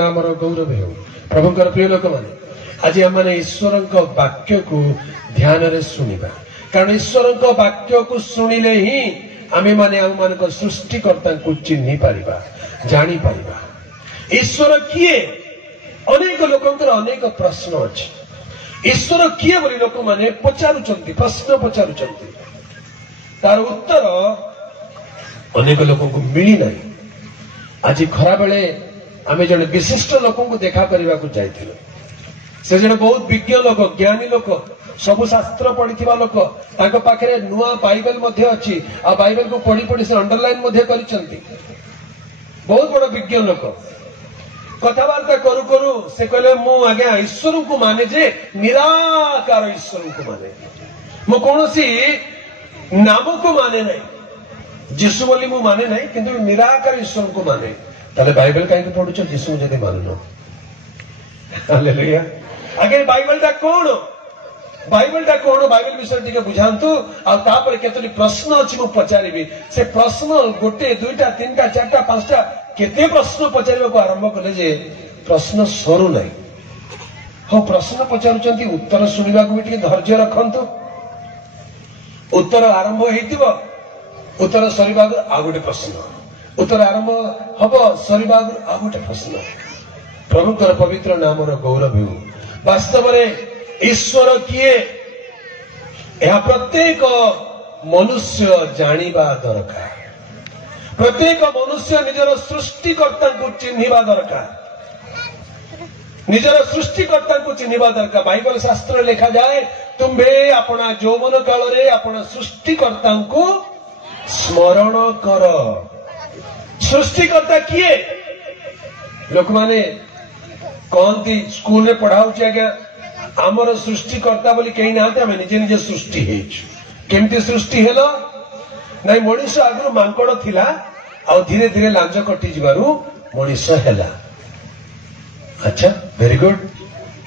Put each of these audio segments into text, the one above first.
नाम गौरव हो। प्रभुकर प्रिय लोक मैंने आज आम ईश्वर वाक्य को ध्यान रे सुनिबा, कारण ईश्वर वाक्य को सुनिले ही आमे माने आम मान सृष्टिकर्ता को चिन्हि पारिबा, जानी पारिबा। ईश्वर किए अनेक लोकंकर अनेक प्रश्न अछि। ईश्वर किए बोली लोक माने पचारुचंती, प्रश्न पचारुचंती, तार उत्तर अनेक लोक को मिली नहीं। आज खरा बेले आमे जने विशिष्ट लोक को देखा करबा को जाइथिलु। से जने बहुत विज्ञ लोक, ज्ञानी लोक, सब शास्त्र पढ़िथिबा लोक, तांको पाखरे नुआ बाइबल मध्ये अछि आ बाइबल को पढ़ी पढ़ी से अंडरलाइन मध्ये करिसंती। बहुत बड़ विज्ञ लोक कथावार्ता करू करू से कहले मु आज्ञा ईश्वर को माने जे निराकार ईश्वर को माने, मु कोनोसी नाम को माने नहीं, जीसु बोली मु माने नहीं, किंतु निराकार ईश्वर को माने। ताले बाइबल काहे पढुछ जीसु जदि मानुनो? हालेलुया। आगे बाइबलटा कोन, बाइबलटा कोन, बाइबल विषय टिके बुझांतु आ तापर केतली प्रश्न अछि मु पचारिबी। से प्रश्न गोटे दुईटा तीनटा चारटा पांचटा केते प्रश्न पचारिबा को आरंभ कले जे प्रश्न सरू नहीं। हो प्रश्न पचारुचंती, उत्तर सुनिबा को भी टिके धैर्य रखंतु। उत्तर आरंभ हेतिबो, उत्तर सरीबा आ गोटे प्रश्न, उत्तर आरंभ हबो सरीबा आ गोटे प्रश्न। प्रभुकर पवित्र नाम गौरव हो। वास्तव में ईश्वर किए यह प्रत्येक मनुष्य जानिबा दरकार। प्रत्येक मनुष्य निजर सृष्टिकर्ता को चिन्हिबा दरकार, निजर सृष्टिकर्ता को चिन्हिबा दरकार। बाइबल शास्त्र लिखा जाए, तुम्बे अपना यौवन काल रे अपना सृष्टिकर्ता को स्मरण कर। सृष्टिकर्ता किए? लोक माने कहती स्कूल में पढ़ाऊ आज्ञा आमर सृष्टिकर्ता बोली कहीं ना, आम निजे निजे सृष्टि केमती सृष्टि हेलो नाई। मनीष आगु मांकड़ थिला आ धीरे धीरे लांज कटि जिबारु मनीष हेला। अच्छा वेरी गुड।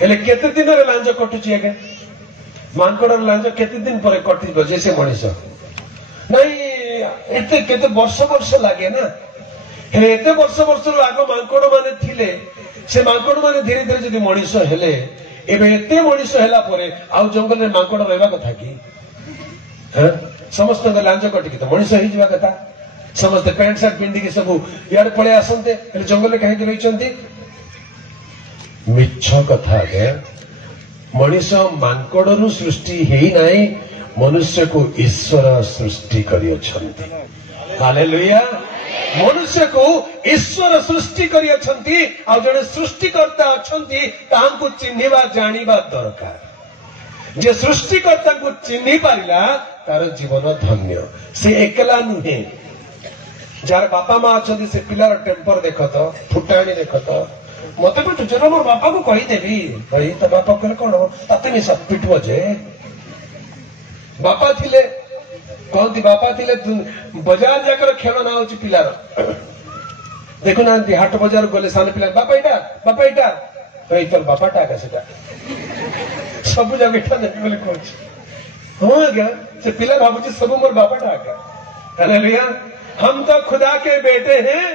हेले केते दिन रे लांज कटुची आज्ञा? मांकड़ लांज केते दिन पर कटिबो जे से मनीष? नहीं एते केते वर्ष वर्ष लागे ना। हेले एते वर्ष वर्ष आग मांकड़ माने थिले, से मांकड़ माने धीरे धीरे जदि मनीष हेले, एबे एते मनीष हेला परे आउ जंगल में मांकड़ रहबा कथा कि? हां समस्त लांज कटिकी तो मनीष ही जिबा कथा। समस्त पैंट शर्ट पिंडी के सब यार पळे आसंते, हेले जंगल काहे कि रहिचंती? मिछ कथा गे। मनीष मांकड़रू सृष्टि हेई नाही, मनुष्य को ईश्वर सृष्टि करियछंती। हालेलुया। मनुष्य को ईश्वर सृष्टि करियछंती आ जने सृष्टिकर्ता अछंती तांको चिन्हिबा जानिबा दरकार। जे सृष्टिकर्ता को चिन्हि पारिला तार जीवन धन्य। से एकला नुहे, जार बापा मां अछंती से पिलार टेम्पर देखत, फुटाणी देखत। मते भी तुझे मोर बापा को कहि देबी, भाई तो बापा कहले कोन ताते नि सब पिटबो जे। बापा थिले कहती, बापा थिले बाजार जाकर खेलना होची पिलार। देखो ना हाट बाजार गले सान पिला बापा इटा, बापा इटा कहि तोर बापाटा का सेटा सब जगह इटा देख बोले कहछ। हो गया से पिला भाबुची सब मोर बापाटा का। हालेलुया। हम तो खुदा के बेटे हैं,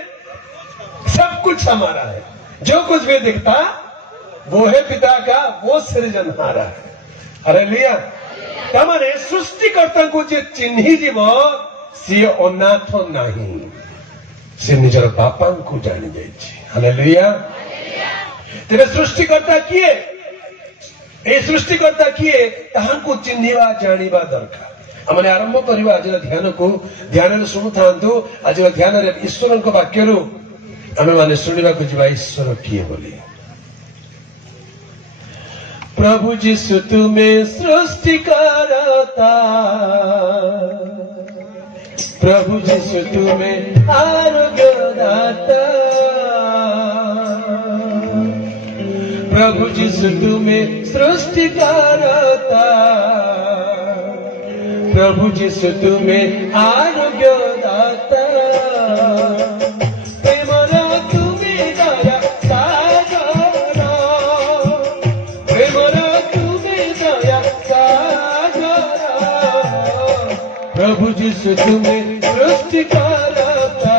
सब कुछ हमारा है, जो कुछ भी दिखता वो है पिता का, वो सृजनहारा है। हालेलुया। तमाने सृष्टिकर्ता को जे चिन्हि जीव सी अनाथ नहीं, से निजर बापा को जानी जाइछि। हालेलुया। तेरे सृष्टिकर्ता किए? ए सृष्टिकर्ता किए ताहांको चिन्हिबा जानिबा दरकार। हमने आरंभ करबा आज ध्यान को, ध्यान रे सुनु थांतु। आज ध्यान रे ईश्वर को वाक्य रो हमें माने सुनिबा को जीवा ईश्वर किए बोली। प्रभु जीसु तुम्हें सृष्टिकर्ता, प्रभु जीसु तुम्हें आरोग्यदाता, प्रभु जीसु तुम्हें सृष्टिकर्ता, प्रभु जीसु तुम्हें आरोग्यदाता। प्रभु जिस तुम्हें सृष्टिकर्ता,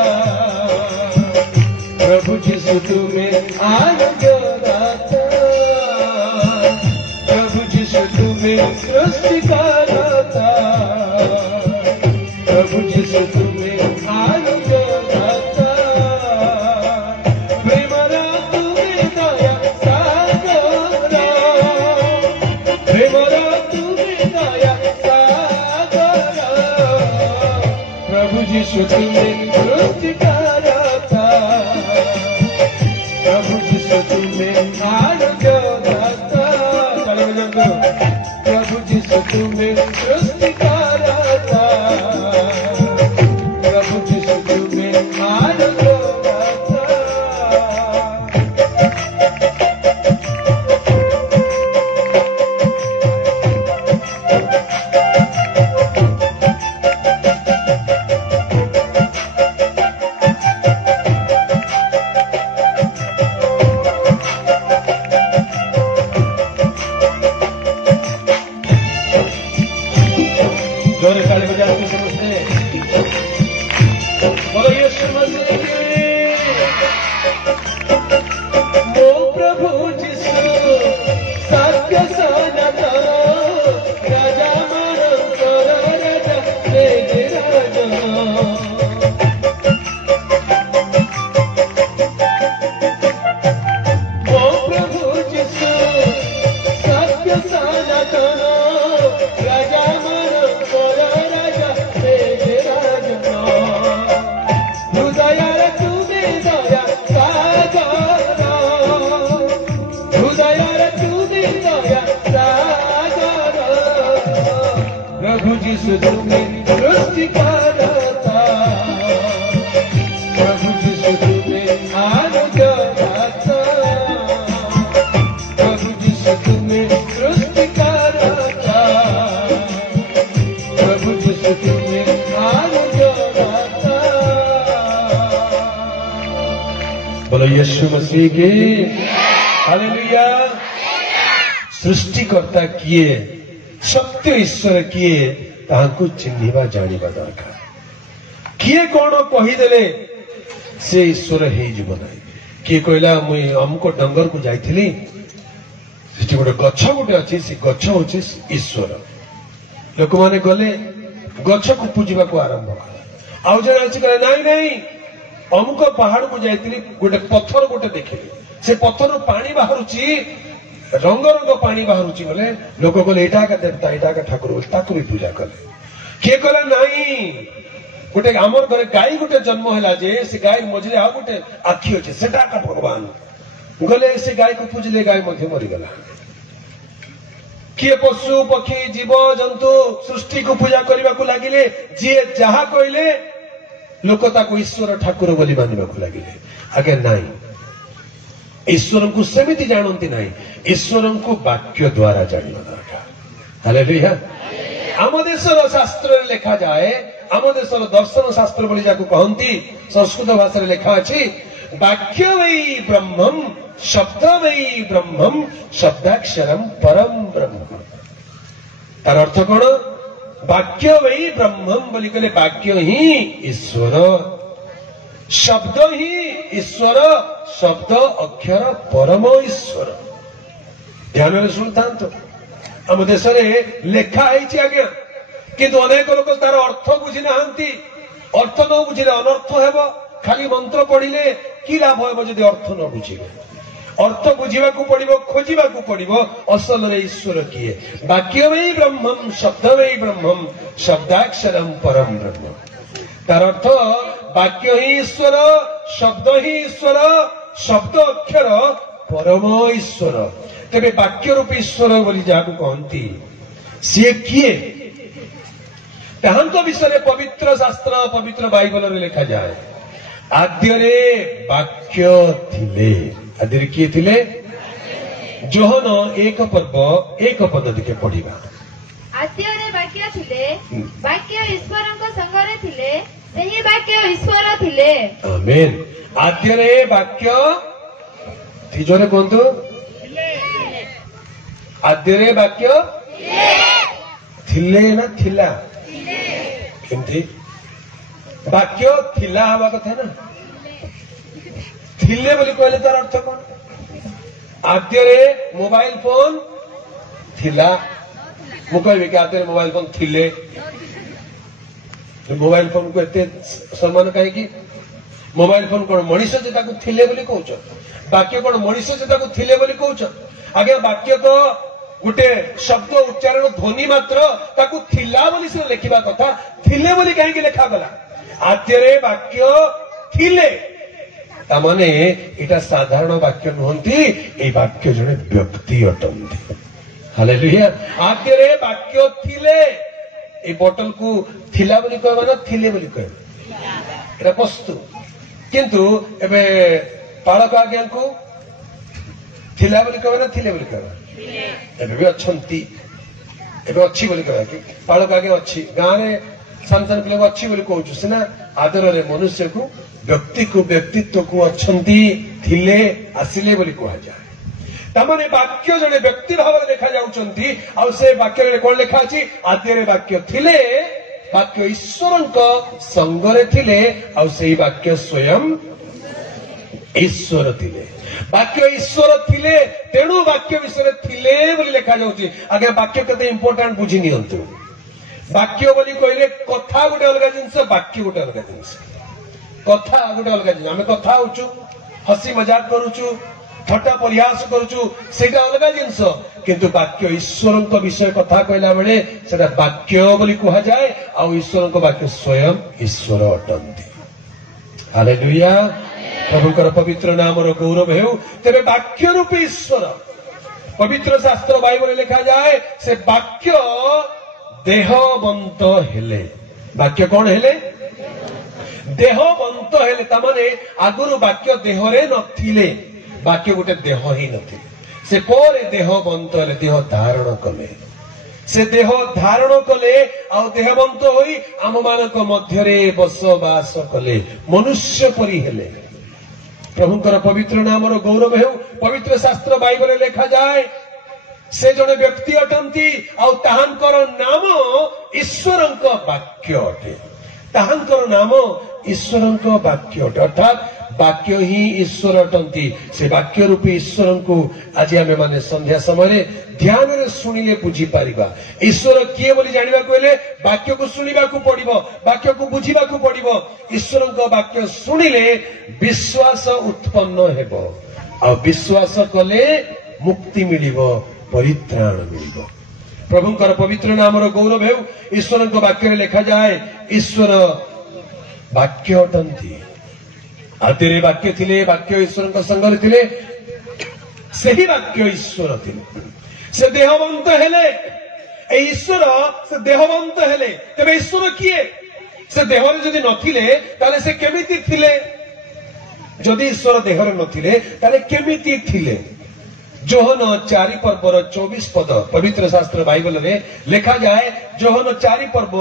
प्रभु यीशु तुम्हें आराधना, प्रभु यीशु तुम्हें सृष्टि कराता, प्रभु यीशु तुम्हें आराधना, प्रेमरा तुम्हें दया सागरा, प्रेमरा तुम्हें दया सागरा, प्रभु यीशु तुम्हें सृष्टि कराता, प्रभु यीशु तुम्हें आराधना, प्रभु यीशु तुम्हें सृष्टि कराता, प्रभु यीशु तुम्हें आराधना। जोरे ताली बजाते हैं समझते बोलो यीशु मसीह की। ओ प्रभु यीशु सत्य सनातन राजा मानव कर राजा तेज राजा, ओ प्रभु यीशु सत्य सनातन राजा प्रभु यीशु तुम्हें सृष्टि कराता, प्रभु यीशु तुम्हें आराधना, प्रभु यीशु तुम्हें सृष्टि कराता, प्रभु यीशु तुम्हें आराधना। बोलो यीशु मसीह की हालेलुया। सृष्टिकर्ता किए सत्य ईश्वर किए ताहांकु चिन्हिबा जानिबा दरकार। किए कौन कहीदेले से ईश्वर हो ना। किए कहला मुई अमुक डंगर को जाइथिली सेठी गोटे गछ गोटे अच्छी से गछ होचे ईश्वर। लोक माने गले गछ को पूजिबा को आरंभ कला। आउ जने अछि कहले नाही नाही अमुक पहाड़ को जाइथिली गोटे पत्थर गोटे देखिली से पत्थर पानी बाहरुची रंग रंग पानी बाहरुची बोले लोक कहले एटा का देवता एटा का ठाकुर ताकू भी पूजा कले। किए कहला नाही गोटे आमर घरे गाई गोटे जन्म है जे से गाई मझे आ गोटे आखि अच्छे सेटा का भगवान गले से गाय को पूजले गाय मध्य मरीगला। किए पशु पक्षी जीव जंतु सृष्टि को पूजा करने को लगिले जी जहा कहले लोक ताको ईश्वर ठाकुर बोली मानवा को लगिले। आगे नाई ईश्वर को सेमिति जानती नहीं ईश्वर को वाक्य द्वारा जानना दरकार। हालेलुया। आम देशर शास्त्र लेखा जाए आम देशर दर्शन शास्त्र बोली जाको कहती संस्कृत भाषा लेखा अच्छी वाक्य वै ब्रह्मम शब्द वै ब्रह्मम शब्दाक्षरम परम ब्रह्म। तार अर्थ कौन वाक्य वै ब्रह्मम बोली कहले वाक्य ही ईश्वर शब्द ही ईश्वर शब्द अक्षर परम ईश्वर। ध्यान में शुणुता आम देश लेखा आज्ञा किंतु अनेक लोक तार अर्थ बुझी ना अर्थ न बुझिले अनर्थ हेब खाली मंत्र पढ़िले कि लाभ हेब जदि अर्थ न बुझिबे। अर्थ बुझा पड़ो खोजा पड़ो असल ईश्वर किए वाक्य वै ब्रह्मम शब्द वै ब्रह्मम शब्दाक्षरम परम ब्रह्म। तार अर्थ वाक्य ही ईश्वर शब्द ही ईश्वर शब्द अक्षर परम ईश्वर। तेरे वाक्य रूप ईश्वर बोली जहाँ कहती सी किए ताहांको विषय पवित्र शास्त्र पवित्र बाइबल रे लिखा जाए आद्यरे वाक्य थिले। आद्यरे किए थिले जोहन एक पर्व एक पद दिखे पढ़िबा। आद्यरे वाक्य थिले वाक्य ईश्वरଙ୍କ संगरे थिले सेही वाक्य ईश्वर थिले। आमेन। आद्यरे वाक्य थिजोरे कोंतु आद्यरे वाक्य थिले ना थिला केमती वाक्य थिला हवा कथा ना थिले बोली कहले तार अर्थ कौन आद्य मोबाइल फोन थिला मु कहबी कि आद्य मोबाइल फोन थिले मोबाइल फोन को एते सम्मान कहीं मोबाइल फोन कौन मनीष जे ताकू थिले बोली कहउछ वाक्य कौन मनीष जे ताकू थिले बोली कहउछ आगे वाक्य तो गोटे शब्द उच्चारण ध्वनि मात्र ताकू थिला बोली से लिखिबा कथा थिले बोली कहीं लिखा गला आद्य वाक्य थिले तामाने इटा साधारण वाक्य नुहंती ए वाक्य जने व्यक्ति अटंती हालेलुया आद्य वाक्य थिले ए बोतल को थिला बोली कहबा ना थिले बोली कहबा एटा वस्तु किंतु एबे पालक आज्ञा को थिला बोली कहबा ना थिले बोली कहबा एबे भी अछंती एबे अच्छी बोली कहबा कि पालक आज्ञा अच्छी गां रे संतान लोग अच्छी बोली कहउछु सिना आदर रे मनुष्य को व्यक्तित्व को अछंती थिले आसिले बोली कहा जाए तमाने वाक्य जने व्यक्ति भाव में देखा जाउचंती आ से वाक्य रे कोन लिखा अछि आद्य रे वाक्य थिले वाक्य ईश्वरक संगरे थिले आ सेही वाक्य स्वयं ईश्वर थिले वाक्य ईश्वर थिले तेणु वाक्य विषय थिले बोली लिखा जाउची आगे वाक्य कते इंपोर्टेंट बुझी नियंतु वाक्य बोली कहले कथा गोटे अलग जिंस वाक्य गोटे अलग जिंस कथा गोटे अलग जिंस आमे कथा होचु हसी मजाक करूचु ठट्टा परिहास करूचु सेटा अलग जिंस किंतु वाक्य ईश्वरक विषय कथा कहला बेले सेटा वाक्य बोली कहा जाए आ ईश्वरक वाक्य स्वयं ईश्वर अटंती हालेलुया प्रभुकर पवित्र नाम गौरव हेउ तेरे वाक्य रूप ईश्वर पवित्र शास्त्र बाइबल लिखा जाए से वाक्य देहवंत हेले वाक्य कौन हेले देहवंत हेले तामाने आगुरु वाक्य देहरे नथिले वाक्य गोटे देह ही नथिले से कोरे देहवंत हेले देह धारण कले से देह धारण कले आ देहवंत होई आम मानक मध्यरे बसवास कले मनुष्य परि हेले प्रभुकर पवित्र नाम गौरव हेउ पवित्र शास्त्र बाइबल लिखा जाए से जने व्यक्ति अटंती आउ ताहांकर नाम ईश्वरक वाक्य अटे ताहांकर नाम ईश्वरक वाक्य अटे अर्थात वाक्य ही ईश्वर अटंती से वाक्य रूपी ईश्वर को आज आमे माने संध्या समय ध्यान रे सुनिले बुझी पारिबा ईश्वर किए बोली जानिबा कहले वाक्य को सुनिबा को पड़िबो वाक्य को बुझिबा को पड़िबो ईश्वरक वाक्य सुनिले विश्वास उत्पन्न हेबो आ विश्वास कले मुक्ति मिलिबो परित्राण मिलिबो प्रभुकर पवित्र नाम गौरव हेउ ईश्वर वाक्य लिखा जाए ईश्वर वाक्य अटंती आद्य वाक्य थिले वाक्य ईश्वर संगरे थिले सही वाक्य ईश्वर थिले से देहवंत हेले ईश्वर से देहवंत हेले तेरे ईश्वर किए से देहरे जदि नथिले ताले से केमिति थिले जदि ईश्वर देहरे नथिले ताले केमिति थिले जोहन 4 पर्वर 24 पद पवित्र शास्त्र बाइबल में लिखा जाए जोहन 4 पर्व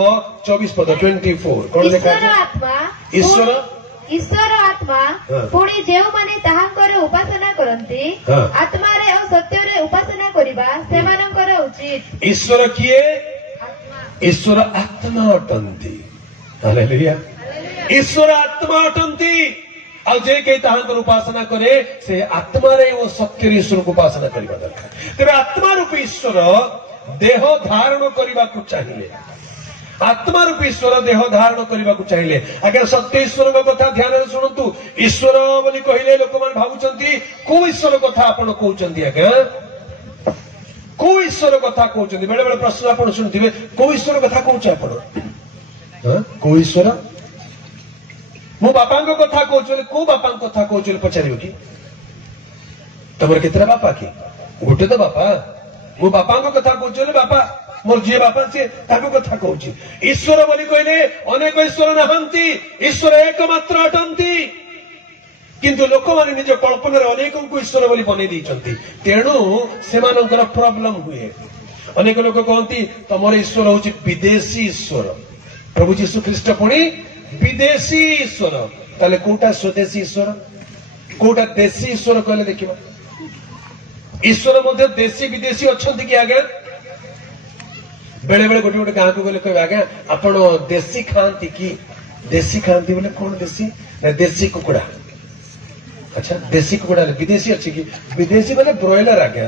24 पद 24 कौन लिखा है ईश्वर ईश्वर आत्मा पुणी जेउ माने ताहांकर उपासना करंती आत्मा रे और सत्य रे उपासना करिबा सेमानकर उचित ईश्वर किए ईश्वर आत्मा अटंती हालेलुया ईश्वर आत्मा अटंती आ जे के ताहांकर उपासना करे से आत्मा रे वो सत्य ईश्वर को उपासना करिबा दरकार तेरे आत्मा रूप ईश्वर देह धारण करिबा को चाहिए आत्मा रूप ईश्वर देह धारण करने को चाहिए आगे सत्य ईश्वर कथा ध्यान शुणु ईश्वर बोली कहले लोक मैंने भावुंट को ईश्वर कथा आप कहते आज्ञा को ईश्वर कथा कहते बेले बेले प्रश्न आप शुणुवे को ईश्वर कथा कहे आप को ईश्वर मो बापा कथा कहते को बापा कथा कहते पचार कि तुम केतरा बापा कि गोटे तो बापा मो बापा कथा कहते बापा मोर जी बापा सी कथा कहूँ ईश्वर बोली कहले अनेक ईश्वर नहांती ईश्वर एकमात्र अटंती किंतु लोक माने निज कल्पना अनेक ईश्वर बोली बने देइचंती तेणु सेमानकर प्रॉब्लम हुए अनेक लोक कहती तमर ईश्वर होची विदेशी ईश्वर प्रभु जीशु ख्रीस्ट पुणी विदेशी ईश्वर ताले कोटा स्वदेशी ईश्वर कोटा देशी ईश्वर कहले देखिबा ईश्वर मध्य देशी विदेशी अछंती कि आगे बेले बेले गोटे गोटे गाँव को गले कह आज्ञा आप देशी खाती कि देशी खाती बोले कौन देशी देशी कुकुड़ा अच्छा देशी कुकुड़ा विदेशी अच्छी कि विदेशी बोले ब्रॉयलर आज्ञा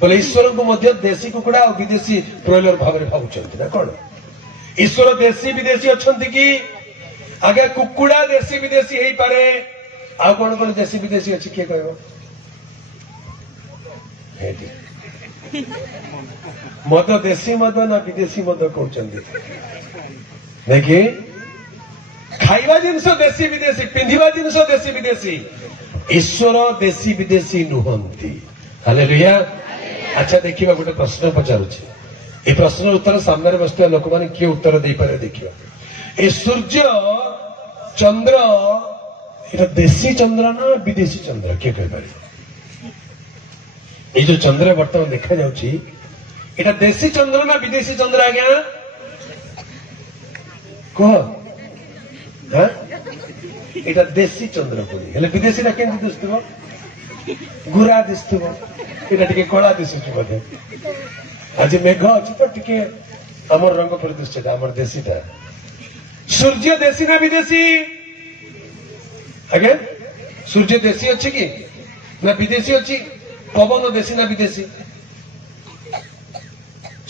बोले ईश्वर को मध्य देशी कुकुड़ा और विदेशी ब्रॉयलर भाव में भावुंट ना कौन ईश्वर देशी विदेशी अच्छा कि आगे कुकुड़ा देशी विदेशी हो पारे आ कौन कौन देशी विदेशी अच्छी किए कह मद देशी मद ना विदेशी मद कहते देखिए खाइबा जिनस देशी विदेशी पिंधिबा जिनस देशी विदेशी ईश्वर देशी विदेशी नुहंती हालेलुया अच्छा देखिए गोटे प्रश्न पचारुଛି ए प्रश्न उत्तर सामने बसुवा लोक मैंने किए उत्तर दे पारे देखिए ए सूर्य चंद्र ये देशी चंद्र ना विदेशी चंद्र किए कहीपर ये जो चंद्र बर्तमान देखा जाऊँगा देशी चंद्र ना विदेशी चंद्र आज्ञा कह এটা দেশি চন্দ্র বলি হেলে বিদেশীটা কেমতি দিস্তুব গুড়া দিস্তুব এটা টিকে কলা দিশুଛି ବୋଧେ আজ মেঘ ଅଛି তো টিকে আমার রঙ পরি দিচ্ছে আমার দেশীটা সূর্য দেশী না বিদেশী আগে সূর্য দেশী ଅଛି কি না বিদেশী ଅଛି পবন দেশী না বিদেশী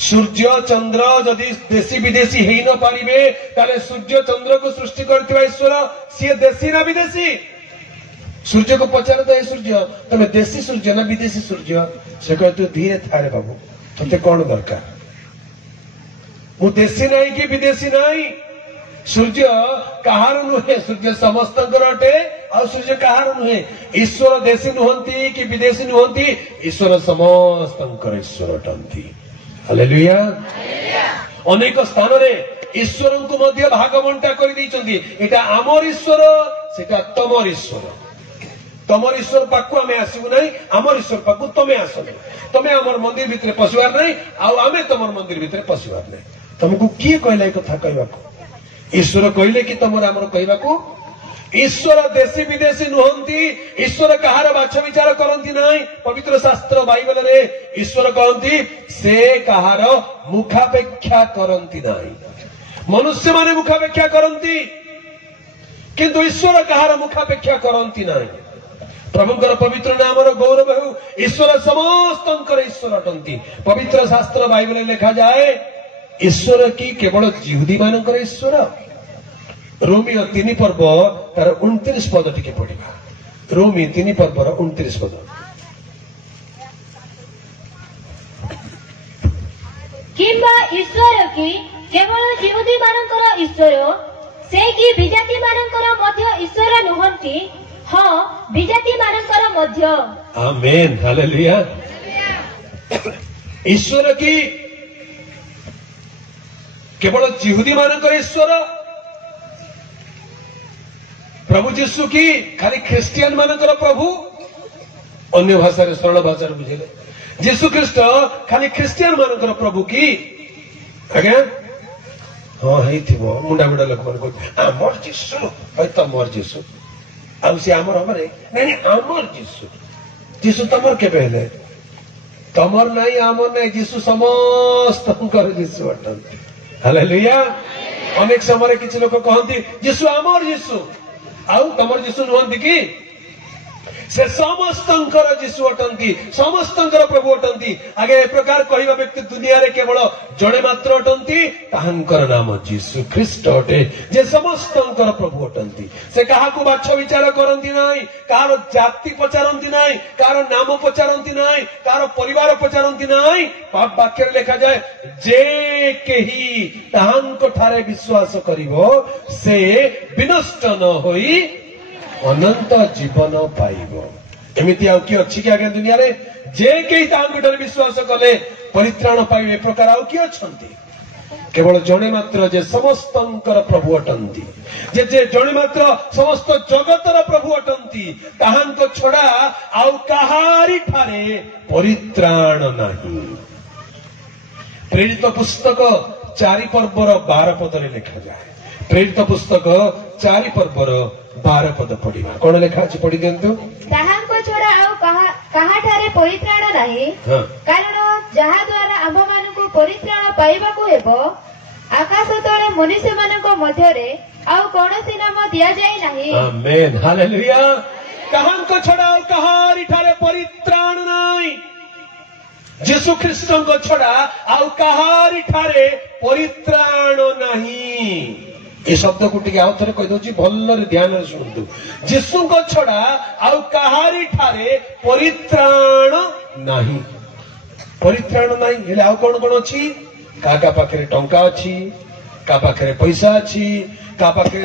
सूर्य चंद्र जदि देशी विदेशी हो न पारे ताले सूर्य चंद्र को सृष्टि करथिबा ईश्वर सी देशी ना विदेशी सूर्य को पचार तो सूर्य तुम देशी सूर्य ना विदेशी सूर्य से कह तू धीरे थारे बाबू तुमसे कौन दरकार मु देशी नहीं कि विदेशी नहीं सूर्य कहार नुहे सूर्य समस्त अटे आ सूर्य कहार नुहे ईश्वर देशी नुहंती कि विदेशी नुहंती ईश्वर समस्त ईश्वर अटंती हालेलुया अनेक स्थान रे ईश्वर को मध्य भाग बंटा कर देइचंदी एटा आमर ईश्वर सेटा तमर ईश्वर पाकु आमे आसीबु नहीं आमर ईश्वर पाकु तमे आसने तमे आमर मंदिर भितरे पसिबार नहीं आ आमे तमर मंदिर भितरे पसिबार नहीं तुमको किए कहला ए कथा कहबाको ईश्वर कहले कि तमर आमर कहबाको ईश्वर देशी विदेशी नुहंती ईश्वर कहार बाछ विचार करती नहीं पवित्र शास्त्र बाइबल रे ईश्वर कहती से कहार मुखापेक्षा करती नहीं मनुष्य माने मुखापेक्षा करती किंतु ईश्वर कहार मुखापेक्षा करती नहीं प्रभुंकर पवित्र नाम गौरव हो ईश्वर समस्त ईश्वर अटंती पवित्र शास्त्र बाइबल लिखा जाए ईश्वर की केवल जिहुदी मानकर ईश्वर रोमी 3 पर्व तार 29 पद टिके पढ़ा रोमी 3 पर्वर 29 पद किंबा ईश्वर की केवल जिहुदी मानकर ईश्वर से कि विजाति मानकर मध्य ईश्वर नुहंती हाँ विजाति मानकर मध्य आमेन हालेलुया ईश्वर की केवल जिहुदी मानकर ईश्वर प्रभु जीशु की खाली ख्रिस्टियन मानकर प्रभु अन्य भाषा सरल भाषा बुझेले जीशु ख्रिस्ट खाली ख्रिस्टियन मानकर प्रभु की आज्ञा हाँ मुंडा मुंडा लोक मान आमर जीशु है तमर जीशु आमर हमरे नहीं आमर जीशु तमर केबे हेले तमर नहीं आमर नहीं जीशु समस्त जीशु अटंती हालेलुया अनेक समय किसी लोक कहती जीशु आमर जीशु आउ तमर जीशु नुहंती कि से समस्तंकर जीशु अटंती समस्तंकर प्रभु अटंती आगे ए प्रकार कहवा व्यक्ति दुनिया रे केवल जड़े मात्र अटंती ताहांकर नाम जीशु ख्रीष्ट अटे जे समस्तंकर प्रभु अटंती से कहा को बाछ विचार करंती नाही कार जाति पचारंती नाही कार नाम पचारंती नाही कार परिवार पचारंती नाही पाप वाक्य रे लिखा जाए जे केही ताहांको ठारे विश्वास करिवो से विनष्ट न होई अनंत जीवन पाइब एमती आउ किए अच्छी कि आगे दुनिया रे जे कई तांकर विश्वास कले परित्राण पाइबे प्रकार आउ किए अछंती केवल जणे मात्र जे समस्तंकर प्रभु अटंती जे जणे मात्र समस्त जगतर प्रभु अटंती ताहांको छड़ा आउ कहारी ठारे परित्राण नाही प्रेरित पुस्तक 4 पर्वर 12 पद रे लिखा जाए प्रेरित पुस्तक 4 पर्वर 12 पद पढ़ा कौन लिखा अच्छी पढ़ी दिंतु ताहांको छोड़ा आउ कहा ठारे परित्राण नाही कारण जहा द्वारा आम मानकु परित्राण पाइबाकु हेबो आकाश तळे मनुष्य मानक मध्यरे आउ कोनोसी नाम दिया जाय नाही आमेन हालेलुया कहां छड़ा कहारी ठारे परित्राण नाई जीशु ख्रीष्ट छड़ा आउ कहारी ठारे परित्राण नहीं ये शब्द को टिके आउ थे कहीदे भल ध्यान शुणु जीशु छड़ा आउ कहारी ठारे परित्राण नहीं परित्राण नहीं हेले आउ कौन कौन अच्छी का पाखे टंका अच्छी का पाखे पैसा अच्छी का पाखे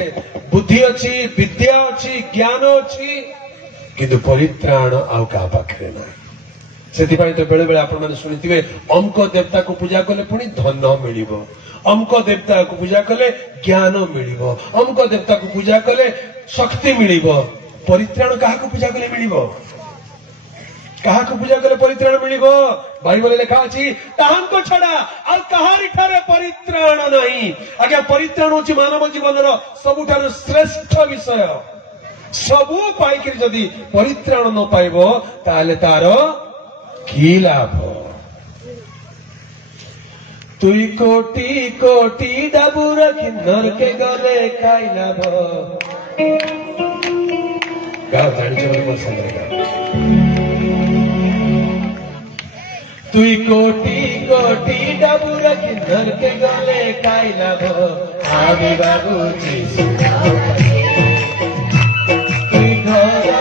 बुद्धि अच्छी विद्या अच्छी ज्ञान अच्छी किंतु परित्राण आउ का पाखे ना से तो बेले बेले आपण मैंने शुणिथिबे अमुक देवता को पूजा कले पुणी धन मिलिबो अमुक देवता को पूजा कले ज्ञान मिलिबो अमुक देवता को पूजा कले शक्ति मिलिबो परित्राण काहा को पूजा कले मिलिबो काहा को पूजा कले परित्राण मिलिबो बाइबल लिखा अछि ताहां को छड़ा आ कहारी ठारे परित्राण नहीं आज्ञा परित्राण होछि मानव जीवन रो सबुठार श्रेष्ठ विषय सबु पाइकरी जदी परित्राण न पाइबो ताले तारो की लाभ तुई कोटी कोटी डाबुर किन्नर के गले काई लाभ गाओ जानी बोले बोल संग तुई कोटी कोटी डाबुर किन्नर के गले काई लाभ आबे बाबू जी तुई घर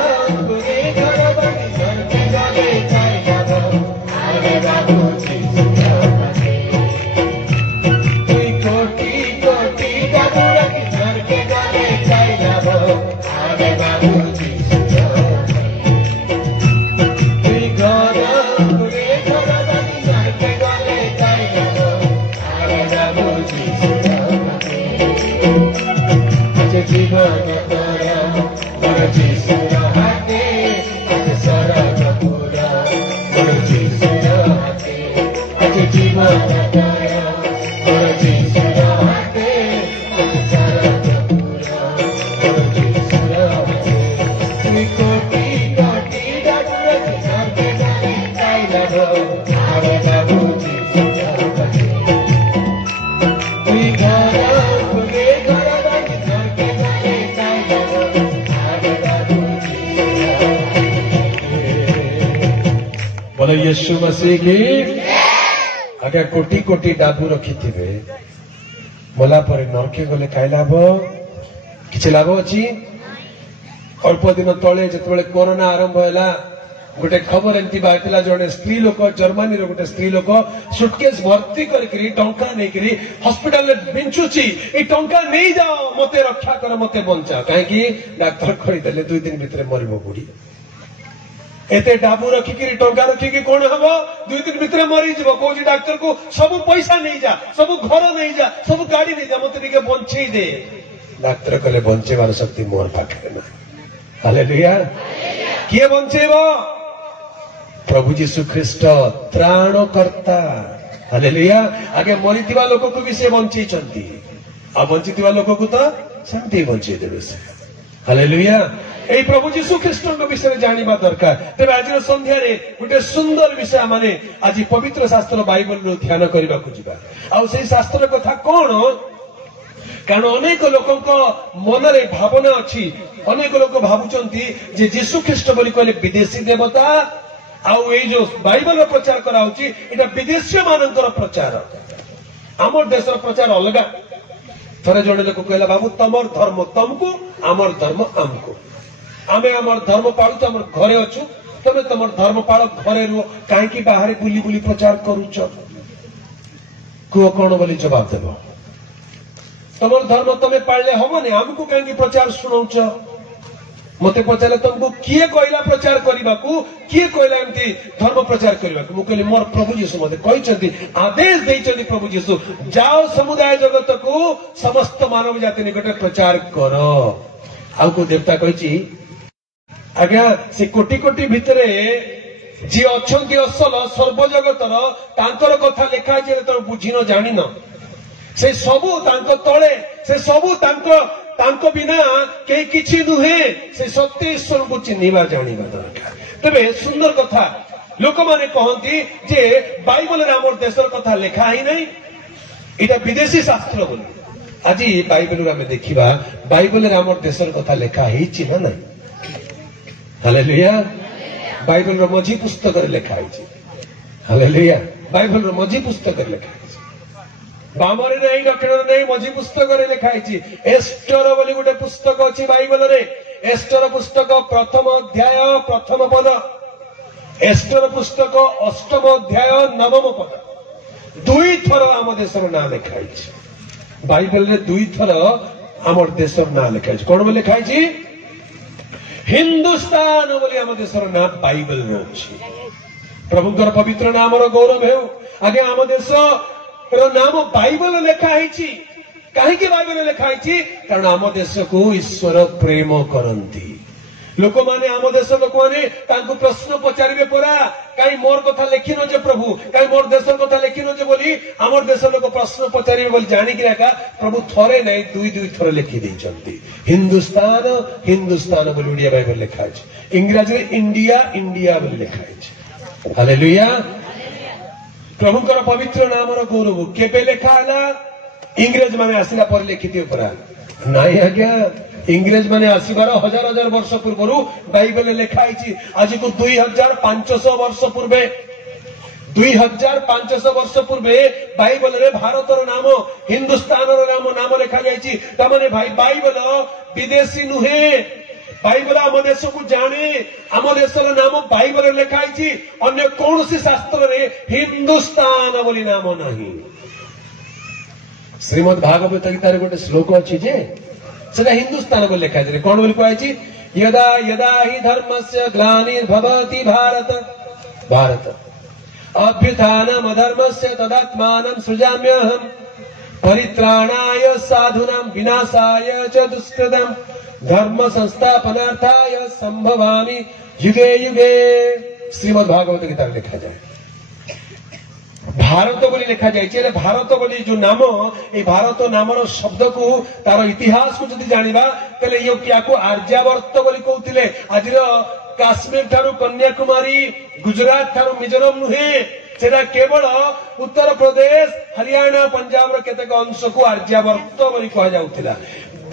बोले यीशु मसीह की आगे कोटी कोटी डाबू रखी थे मला पर नरके गले खाई लाभ कि लाभ अच्छी अल्प दिन तले जो कोरोना आरंभ है गोटे खबर एमती बाहर जड़े स्त्री लोक जर्मनी गोटे स्त्री लोक सुटकेस भर्ती करी टंका नहीं हॉस्पिटल बिंचुची टंका नहीं जाओ मते रक्षा कर मते बंचा कहीं डाक्तर कहीदेले 2 दिन भितर मरब बुढ़ी एते डाबू रखिकी टंका रखिकी कौन हम 2 दिन भितर मरीज कौन डाक्तर को सब पैसा नहीं जा सब घर नहीं जा सब गाड़ी नहीं जा मत बंचे दे डाक्तर कहले बंचेबार शक्ति मोर पाखे ना हालेलुया किए बंचेब प्रभु जीशु ख्रीष्ट त्राणकर्ता हालेलुया आगे मरीथिबा लोक को भी से बंचेइचंती आ बंचिथिबा लोक को तो शांति बंचे देबे से हालेलुया এই প্রভু যীশু খ্রিস্টଙ୍କ ବିଷୟରେ ଜାଣିବା ଦରକାର ତେବେ ଆଜିର ସନ୍ଧ୍ୟାରେ ଗୋଟେ ସୁନ୍ଦର ବିଷୟ ମାନେ ଆଜି ପବିତ୍ର ଶାସ୍ତ୍ର ବାଇବଲରୁ ଧ୍ୟାନ କରିବାକୁ ଯିବା ଆଉ ସେଇ ଶାସ୍ତ୍ର କଥା କଣ କାରଣ ଅନେକ ଲୋକଙ୍କ ମନରେ ଭାବନା ଅଛି ଅନେକ ଲୋକ ଭାବୁଛନ୍ତି ଯେ ଯୀଶୁ ଖ୍ରୀଷ୍ଟ ବୋଲି କହିଲେ ବିଦେଶୀ ଦେବତା ଆଉ ଏଇ ଯୋଉ ବାଇବଲର ପ୍ରଚାର କରାଉଛି ଏଟା ବିଦେଶୀ ମାନଙ୍କର ପ୍ରଚାର ଆମର ଦେଶର ପ୍ରଚାର ଅଲଗା ଥରେ ଜଣେ ଲୋକ କହିଲା ବାବୁ ତମର ଧର୍ମ ତମକୁ ଆମର ଧର୍ମ ଆମକୁ आमे आमर धर्म पालु आमर घरे अच्छु तमे तमर धर्म पाल घरे रुह कहीं बाहर बुली बुली प्रचार करुच कुह कौन बोली जवाब देव तमर धर्म तमे पाले हमने आमको कहीं प्रचार शुणाउच मते पचारे तुमको किए कहला प्रचार करने को किए कहला एमती धर्म प्रचार करने को कहली मोर प्रभु जीशु मते कहते आदेश देइछन्ति प्रभु जीशु जाओ समुदाय जगत को समस्त मानव जाति निकट प्रचार कर आउ को देवता कही आज्ञा से कोटी कोटी भितरे जी अच्छी असल सर्वजगतर तांकर कथा लेखा जे तुम बुझी न जानी न से सबू तांको तले से सबू तांको बिना कहीं किछि नुहे से सत्य ईश्वर को चिन्हिबा जानिबा दरकार तबे सुंदर कथा लोक माने कहंती जे बाइबल रे हमर देशर कथा लेखा ही नहीं इटा विदेशी शास्त्र बोली आज बाइबल रे हमें देखिबा बाइबल रे हमर देशर कथा लेखा हिछि ना नहीं हालेलुया बाइबल रो मझी पुस्तक लिखा है हालेलुया बाइबल रो मझी पुस्तक लिखा है बामरे नहीं दक्षिण नहीं मझी पुस्तक लिखा है एस्टर बोली गोटे पुस्तक अच्छी बाइबल रे एस्टर पुस्तक प्रथम अध्याय प्रथम पद एस्टर पुस्तक अष्टम अध्याय नवम पद दुई थर आम देशर ना लिखाई बाइबल रे दुई थर आम देशर ना लिखाई कौन बोली लिखाई हिंदुस्तान बोली आम देशर ना बाइबल रे प्रभुଙ୍କର पवित्र नाम गौरव हेउ आगे आम देश नाम बाइबल लिखाई कहीं बाइबल लिखाई कारण आम देश को ईश्वर प्रेम करती लोक माने आम देश लोक माने प्रश्न पचारे परा कहीं मोर कथा लिखिन जे प्रभु कहीं मोर देश कथा लिखिन जे बोली आम देश लोक प्रश्न पचारे बोली जानिक प्रभु थरे नहीं दुई दुई थर लिखि देइछंती हिंदुस्तान हिंदुस्तान बोली ओडिया बाइबल लिखा है इंग्रजी इंडिया इंडिया बोली लिखा है हालेलुया प्रभुଙ୍କର पवित्र नाम गौरव केबे लिखा इंग्रेज माने आसिला पर लिखित परा नाई आज्ञा इंग्रेज माने आसबार हजार हजार वर्ष पूर्व बाइबल लिखाई आज को 2500 वर्ष पूर्वे 2500 वर्ष पूर्वे बाइबल रे भारतर नाम हिंदुस्तान नाम लिखा जाने भाई बाइबल विदेशी नुहे बाइबल आम देश को जाने आम देशर नाम बाइबल लिखाई अन्य कौन सी शास्त्र रे हिंदुस्तान बोली नाम नहीं श्रीमद भागवत गीतार गोटे श्लोक अच्छी जे सेटा हिंदुस्तान को लिखा जाए कौन बोली कही यदा यदा हि धर्मस्य ग्लानिर्भवति भारत भारत अभ्युत्थानम् अधर्मस्य तदात्मानं सृजाम्यहम् परित्राणाय साधूनां विनाशाय च दुष्कृतम् धर्म संस्थापनार्थाय संभवामि युगे युगे श्रीमद भागवत गीता लिखा जाए भारत बोली लिखा जाए भारत बोली जो नाम ये भारत नाम शब्द को तार इतिहास को जदि जानिबा तले यो क्या को आर्यावर्त बोली कहउतिले आजिर काश्मीर ठारू कन्याकुमारी गुजरात ठारू मिजोरम नुहे सेटा केवल उत्तर प्रदेश हरियाणा पंजाब केतेक अंश को आर्यावर्त बोली कहा जाउतिला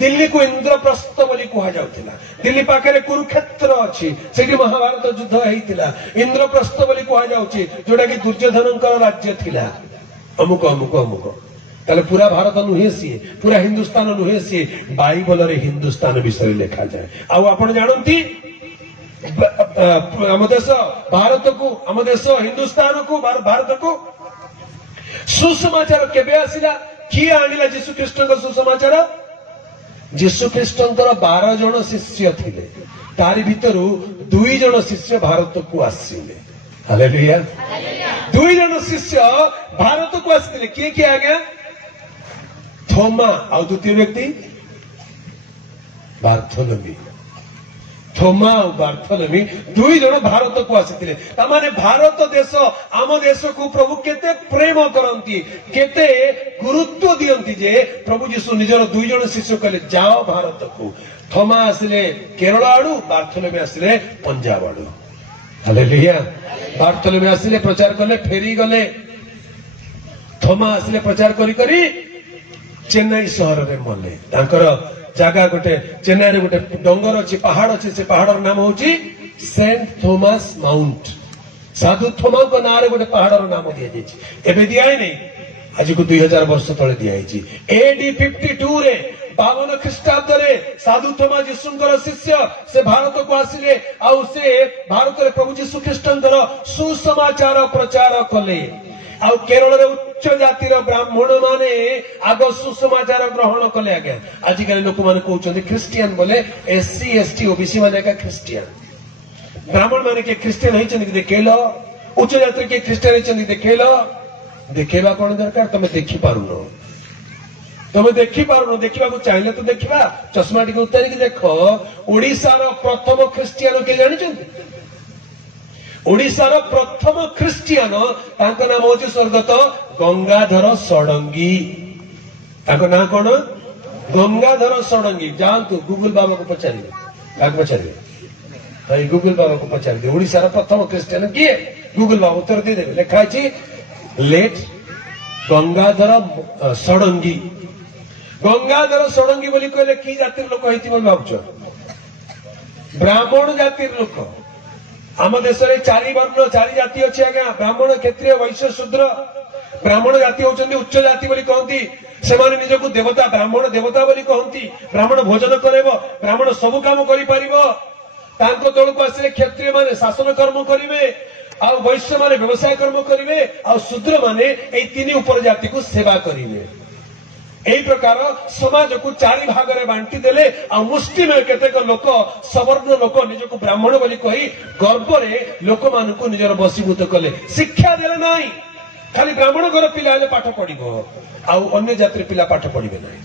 दिल्ली को इंद्रप्रस्थ बोली कहा जाउतिला दिल्ली पाखरे कुरुक्षेत्र अच्छी सेठी महाभारत युद्ध होइतिला इंद्रप्रस्थ बोली कहा जाउची जोटा कि दुर्योधनकर राज्य थिला अमुक अमुक अमुक ताले पूरा भारत नुहे सी पूरा हिंदुस्तान नुहे सी बाइबल रे हिंदुस्तान विषय लिखा जाए आ आपण जानंती आम देश भारत को आम देश हिंदुस्तान को भारत को सुसमाचार केबे आसिला किए आनिला यीशु ख्रीष्ट सुसमाचार यीशु ख्रीष्ट 12 जन शिष्य थिले तारी भितरु 2 जन शिष्य भारत को आसिले हालेलुया 2 जन शिष्य भारत को आसिले किए किए आज्ञा थोमा और द्वितीय व्यक्ति बार्थोलोमी थोमा और बार्थोलोमी 2 जन भारत को आसिले तामाने भारत देश आम देश को प्रभु केते प्रेम करंती केते गुरुत्व दियंती जे प्रभु यीशु निजर 2 जन शिष्य कहले जाओ भारत को थोमा आसिले केरल आड़ू बार्थोलोमी आसिले पंजाब आड़ू हालेलुया बार्थोलोमी आसिले प्रचार कले फेरी गले थोमा आसिले प्रचार करी करी चेन्नई सहर रे मले तांकर जगह गोटे चेन्नई रे गोटे डंगर अच्छी पहाड़ अच्छी से पहाड़ नाम होची सेंट थॉमस माउंट साधु थोमा को नारे गोटे पहाड़ नाम दिया जाइए एबे दिया ही नहीं आज को 2000 वर्ष तले दिया एडी 52 रे 52 ख्रीष्टाब्द रे साधु थोमा यीशुंकर शिष्य से भारत को आसिले आ से भारत रे प्रभु यीशु ख्रीष्टंकर सुसमाचार प्रचार कले आ केरल रे उच्च जातिर ब्राह्मण माने आग सुसमाचार ग्रहण कले आगे आजिकल लोक माने कहउछन्ती क्रिश्चियन बोले एससी एसटी ओबीसी माने का क्रिश्चियन ब्राह्मण माने के क्रिश्चियन होइछन्ती देखेलो उच्च जातिर के क्रिश्चियन होइछन्ती देखेलो देखेबा कोन दरकार तमे देखि पारुनो तमे देखि पारुनो देखिबा को चाहिले तो देखिबा चश्मा टिके उतारी के देखो ओडिसा रो प्रथम क्रिश्चियन के जानिछन्ती ओडिशार प्रथम ख्रीष्टियान तांको नाम होची स्वर्गत गंगाधर षडंगी तांको नाम कोन गंगाधर षडंगी जानतु गूगल बाबा को पचारिबे काक पचारिबे भाई गूगल बाबा को पचारिबे ओडिशार प्रथम ख्रीष्टियान किए गूगल बाबा उत्तर दे देबे लिखा अछि लेट गंगाधर षडंगी गंगाधर षडंगी बोली कहले की जातिर लोक हेति बोल भाबछ ब्राह्मण जाति लोक आम देश में 4 वर्ण 4 जाति अच्छी आज्ञा ब्राह्मण क्षत्रिय वैश्य शूद्र ब्राह्मण जाति होती उच्च जाति बोली कहती से निजक देवता ब्राह्मण देवता बोली कहती ब्राह्मण भोजन करेब ब्राह्मण सब काम कर तौक आसे क्षत्रिय माने शासन कर्म करेंगे आ वैश्य माने व्यवसाय कर्म करेंगे आ शूद्र माने 3 उपर जाति को सेवा करेंगे यही प्रकार समाज को 4 भाग में बांटी देले आ मुस्लिम केतेक लोक सवर्ण लोक निजक ब्राह्मण बोली कही गर्व लोक मान को निजर बसीभूत कले शिक्षा देले नहीं खाली ब्राह्मण घर पिला पाठ पढ़ो अन्य जाति पिला पाठ पढ़े ना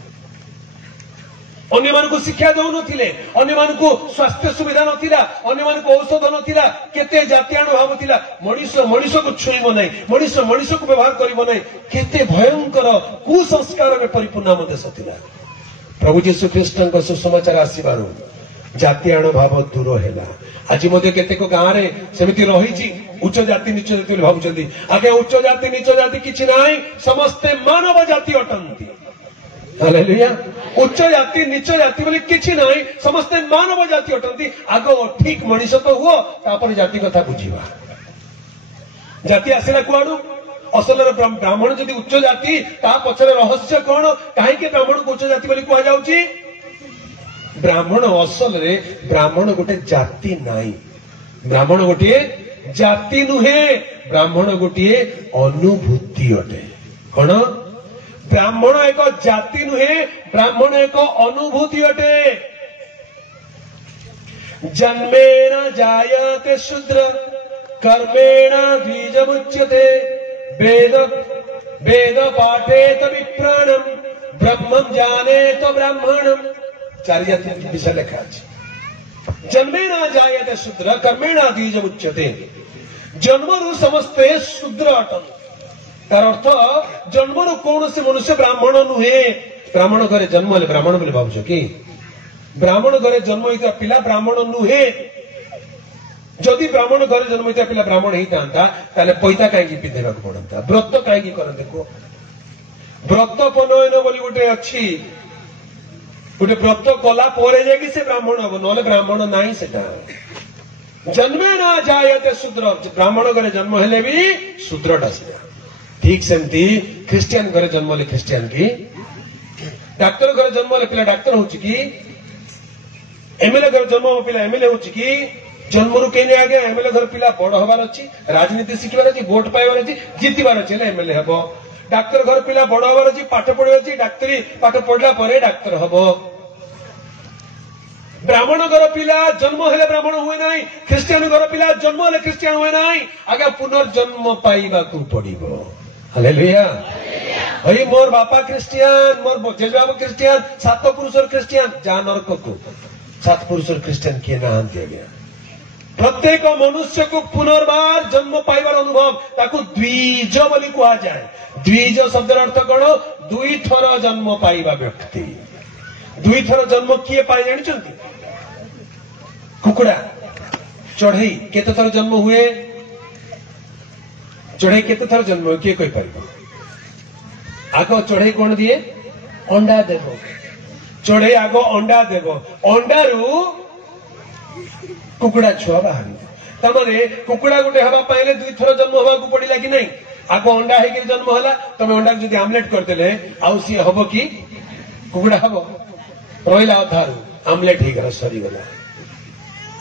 अन्य मानक शिक्षा दौन अन्य मानक स्वास्थ्य सुविधा नथिला अन्य मानक औषध नथिला केते जातियाण भाव थिला मनुष्य को छुईब नहीं मनुष्य को व्यवहार करिब नहीं केते भयंकर कुसंस्कार में परिपूर्ण आम देश थिला प्रभु जीशु ख्रीष्ट सुसमाचार आसबार जातियाण भाव दूर है आज केतेक गाँव में सेमती रही उच्च जाति नीच जाति भावुं आगे उच्च जाति नीच जाति किसी ना समस्ते मानव जाति अटंती हालेलुया उच्च जाति नीच जाति बोली किसी ना समस्ते मानव जाति अटंती आग ठीक मनीष तो हुआ तापर जाति कथा बुझा जाति आसला कुआड़ू असल ब्राह्मण जदि उच्च जाति ता पछरे रहस्य कौन कहीं ब्राह्मण को उच्च जाति बोली कह जाउची ब्राह्मण असल रे ब्राह्मण गोटे जाति नाई ब्राह्मण गोटे जाति नुहे ब्राह्मण गोटे अनुभूति अटे कौन ब्राह्मण एक जाति नुहे ब्राह्मण एक अनुभूति अटे जन्मेन जायते शूद्र कर्मेण द्विजमुच्यते वेद वेद पाठेत विप्राणम ब्रह्मं जानेत ब्राह्मणम 4 जाति विषय लिखा है जन्मेन जायते शूद्र कर्मेण द्विजमुच्यते जन्मरु समस्ते शूद्र अटन तार अर्थ जन्मरु कौन से मनुष्य ब्राह्मण नुहे ब्राह्मण घरे जन्म हेले ब्राह्मण बोली भावुछ कि ब्राह्मण घरे जन्म होता पिला ब्राह्मण नुहे जदि ब्राह्मण घरे जन्म होता पिला ब्राह्मण होता पैता कहीं पिंधेवा पड़ता व्रत कहीं करते को व्रत पनयन बोली गोटे अच्छी गोटे व्रत कला जाकि से ब्राह्मण हम ना ब्राह्मण ना जन्मे ना जायते शूद्र ब्राह्मण घरे जन्म हेले भी शूद्रटा सीधा ठीक सेमती ख्रिस्टियान घरे जन्म हेले ख्रिस्टियान की डाक्तर घरे जन्म हेले पिला डाक्तर होची कि एमएलए घर जन्म हो पिला एमएलए होची कि जन्मरू कहीं आगे एमएलए घर पिला बड़ हबार अच्छी राजनीति शिखबार अच्छी भोट पाइबार अच्छी जितबार अच्छी एमएलए हम डाक्तर घर पिला बड़ हबार अच्छी पाठ पढ़े अच्छी डाक्तरी पाठ पढ़ला पर डाक्तर हम ब्राह्मण घर पिला जन्म हेले ब्राह्मण हुए ना ख्रिस्टियान घर पिला जन्म हेले ख्रिस्टियान हुए ना आगे पुनर्जन्म पाइबा पड़ो हालेलुया हई मोर बापा ख्रिस्टियान मोर जेजबाबा ख्रिस्टियान 7 पुरुषर ख्रिस्टियान जा नरक को 7 पुरुषर ख्रिस्टियान किए ना आज्ञा प्रत्येक मनुष्य को पुनर्बार जन्म पाइबार अनुभव ताकू द्विज बोली कह जाए द्विज शब्द अर्थ कौन 2 थर जन्म पाइबा व्यक्ति 2 थर जन्म किए पाए जानी कुकुड़ा चढ़ई केते थर जन्म हुए चढ़ई केते थर जन्म हुए किए कोई पाइबा आग चढ़ई कौन दिए अंडा देव चढ़ई आग अंडा देव अंडारू कुकुड़ा छुआ बाहर तमरे कुकुड़ा गोटे हवा पाइले 2 थर जन्म हवा को पड़िला कि नहीं आग अंडा है जन्म होला तमे अंडा जदि आमलेट करदेले आउ सी हबो कि कुकुड़ा हबो रहिला अधारू आमलेट ही गला सरी गला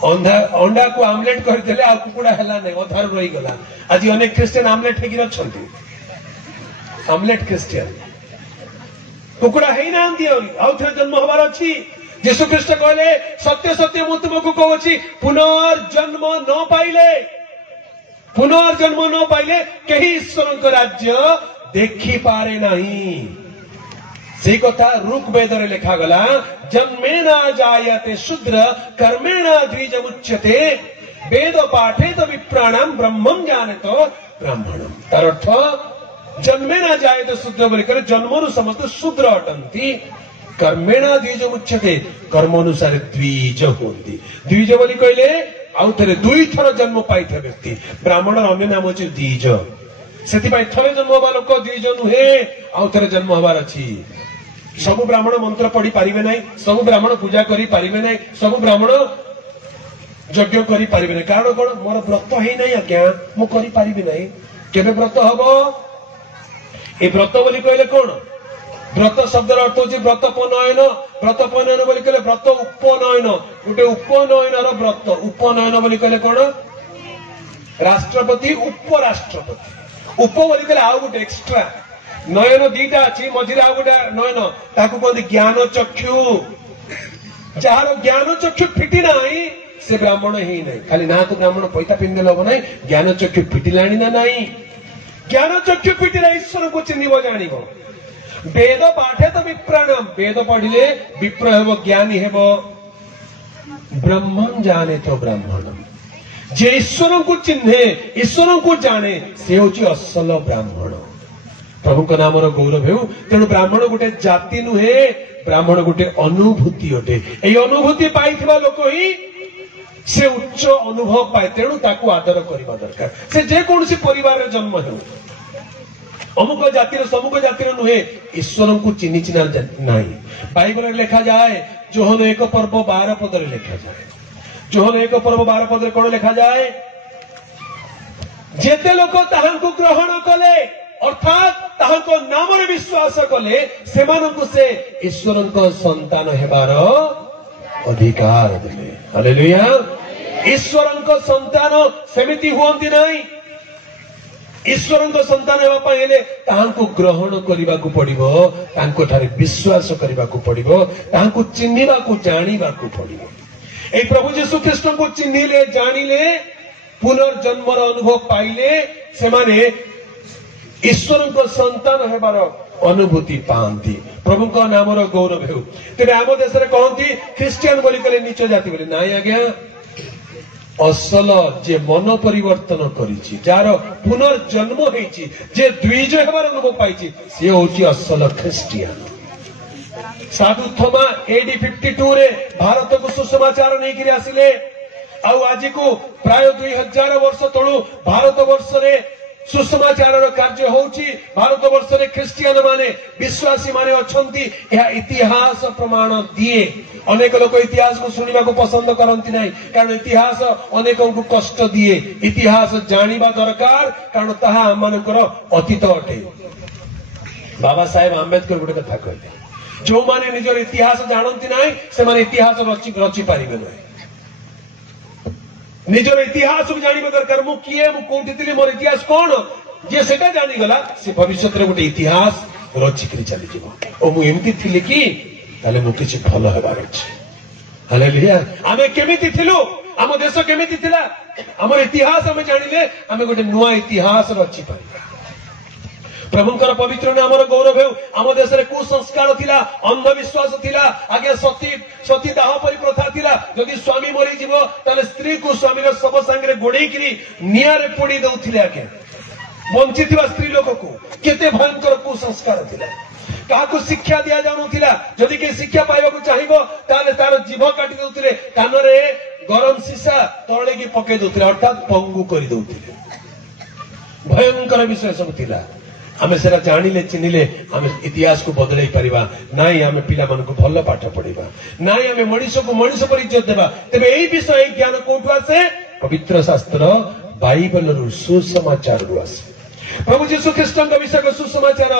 अंडा को आमलेट करदेले आ कुकुड़ा हला नहीं अधारू रही गला आज अनेक क्रिश्चियन आमलेट हेकि रछंती आमलेट क्रिश्चियन कुकुड़ा है ना आउ थे जन्म हबार अच्छी यीशु ख्रीष्ट कहले सत्य सत्य मु तुमको कहूँ पुनर्जन्म न पाइले कहीं ईश्वर को राज्य देखी पारे नहीं से कथा ऋग वेद रे लिखा गला जन्मेन जायते शूद्र कर्मेण द्विजमुच्यते वेद पाठेत विप्राणाम ब्रह्मं जानेत ब्राह्मणम तार अर्थ जन्मेन जायते शूद्र बोली कर जन्मनु समस्त शूद्र अटंती कर्मेण द्विजमुच्यते कर्म अनुसार द्विज होती द्विज बोली कहले आउ थे 2 थर जन्म पाई व्यक्ति ब्राह्मण अन्य नाम अच्छे द्विज से थे जन्म हवा लोक द्विज नुहे आउ थे जन्म हबार अच्छी सब ब्राह्मण मंत्र पढ़ी पारे ना सब ब्राह्मण पूजा करी पारे ना सब ब्राह्मण यज्ञ करि परिबे नै कारण कोन मोर व्रत हे नै आज्ञा मु करि परिबे नै केबे व्रत हबो ए व्रत बोली कहले कोन व्रत शब्द अर्थ होची व्रतपनयन बोली कहले व्रत उपनयन गोटे उपनयनर व्रत उपनयन बोली कहले कोन राष्ट्रपति उपराष्ट्रपति उप बोली कहले आउ गोटे एक्स्ट्रा नयन दीटा अछि मझिरे आउ गोटे नयन ताकू कहते ज्ञान चक्षु जार ज्ञान चक्षु फिटी नाही से ब्राह्मण ही नहीं खाली ना तो ब्राह्मण पैसा पिंधेल हम ना ज्ञान चक्षु फिटिलाणी ना नहीं ज्ञान चक्षु फिटिला ईश्वर को चिन्ह जान वेद पाठे तो विप्राणम वेद पढ़िले विप्र हेब ज्ञानी हेब ब्रह्मण जाने तो ब्राह्मणम जे ईश्वर को चिन्हे ईश्वर को जाने से होची असल ब्राह्मण प्रभु का नाम गौरव हेउ तेणु ब्राह्मण गोटे जाति नुहे ब्राह्मण गोटे अनुभूति अटे ए अनुभूति पाइथिबा लोक ही से उच्च अनुभव पाए तेणु ताकू आदर करबा दरकार से जे कोनसी परिवार रे जन्म हेउ अमुक जातिर समुक जातिर नुहे ईश्वर को चिन्ह चिन्ह नहीं बाइबल लिखा जाए जोहन एक पर्व 12 पद लिखा जाए जोहन एक पर्व 12 पद कौन लिखा जाए जेते लोक ताहांकु ग्रहण कले अर्थात ताहांको नाम रे विश्वास कले सेमानंकु से ईश्वर संतान हेबार अधिकार देले हालेलुया ईश्वर संतान सेमिति हुअंती नहीं ईश्वर संतान हेले ग्रहण करने को पड़ो ठारे विश्वास करने को पड़ो चिन्हवा को जाना पड़ो ए प्रभु जीशु ख्रीष्ट को चिन्हिले जानिले पुनर्जन्मर अनुभव पाइले से माने ईश्वर संतान हेबार अनुभूति पाती प्रभु का नाम गौरव हेउ तेरे आम देश में कहती ख्रीस्टियन बोली कहले नीच जाति बोली ना आज्ञा असल जे मन परिवर्तन करिछि जार पुनर्जन्म होइछि जे द्विज हेबार अनुभव पाइछि से होछि असल ख्रीस्टियन साधु थोमा एडी 52 रे भारत को सुसमाचार नहीं करी आसिले आउ आज को प्राय 2000 वर्ष तळु भारत वर्ष रे सुसमाचार कार्य होउछि भारत वर्ष रे ख्रिस्टियन माने विश्वासी माने अछंती यह इतिहास प्रमाण दिए अनेक लोक इतिहास को सुनिबा को पसंद करंती नहीं कारण इतिहास अनेकों को कष्ट दिए इतिहास जानिबा दरकार कारण ताहा हमनकर अतीत अटे बाबा साहेब आंबेडकर गोटे कथा कहले जो माने निजर इतिहास जानती नहीं से माने इतिहास रचि पारिबे नहीं निजर इतिहास भी जानिबा दरकार मु किए मु कोठी थिली मोर इतिहास कोन जे सेटा जानि गला से भविष्य रे गोटे इतिहास रचि करी चली जीवो ओ मु एमती थिली कि ताले मु किछि भलो हेबार अछि हालेलुया आमे केमिति थिलु आम देश केमिति थिला हमर इतिहास आमे जानिले आमे गोटे नुआ इतिहास रचि पारिबा प्रभुंकर पवित्र नामर गौरव हेउ आम देश रे कुसंस्कार थिला अंधविश्वास थिला आगे सती दाह परि प्रथा थिला यदि स्वामी मरि जीवो ताले स्त्री को स्वामी रे सब संगे गोडई करी निया रे पोडी दउथिले आके वंचितवा स्त्री लोक को केते भयंकर कुसंस्कार थिला काहाको शिक्षा दिया जाउनथिला यदि के शिक्षा पाइबा को चाहिबो ताले तार जीव काटी दउथिले कान रे गरम सीसा तळे की पके दउथिले अर्थात पंगु करी दउथिले भयंकर विषय सब थिला आमे सेरा जानिले चिन्हिले आमे इतिहास को बदलाई परिबा नाई आमे पिला मन को भल पाठ पढिबा नाई आमे मनुष्य को मनुष्य पर इज्जत देबा तबे एई विषय ज्ञान कोठु आसे पवित्र शास्त्र बाइबल रु सुसमाचार रु आसे प्रभु जीशु ख्रीष्ट का विषय को सुसमाचार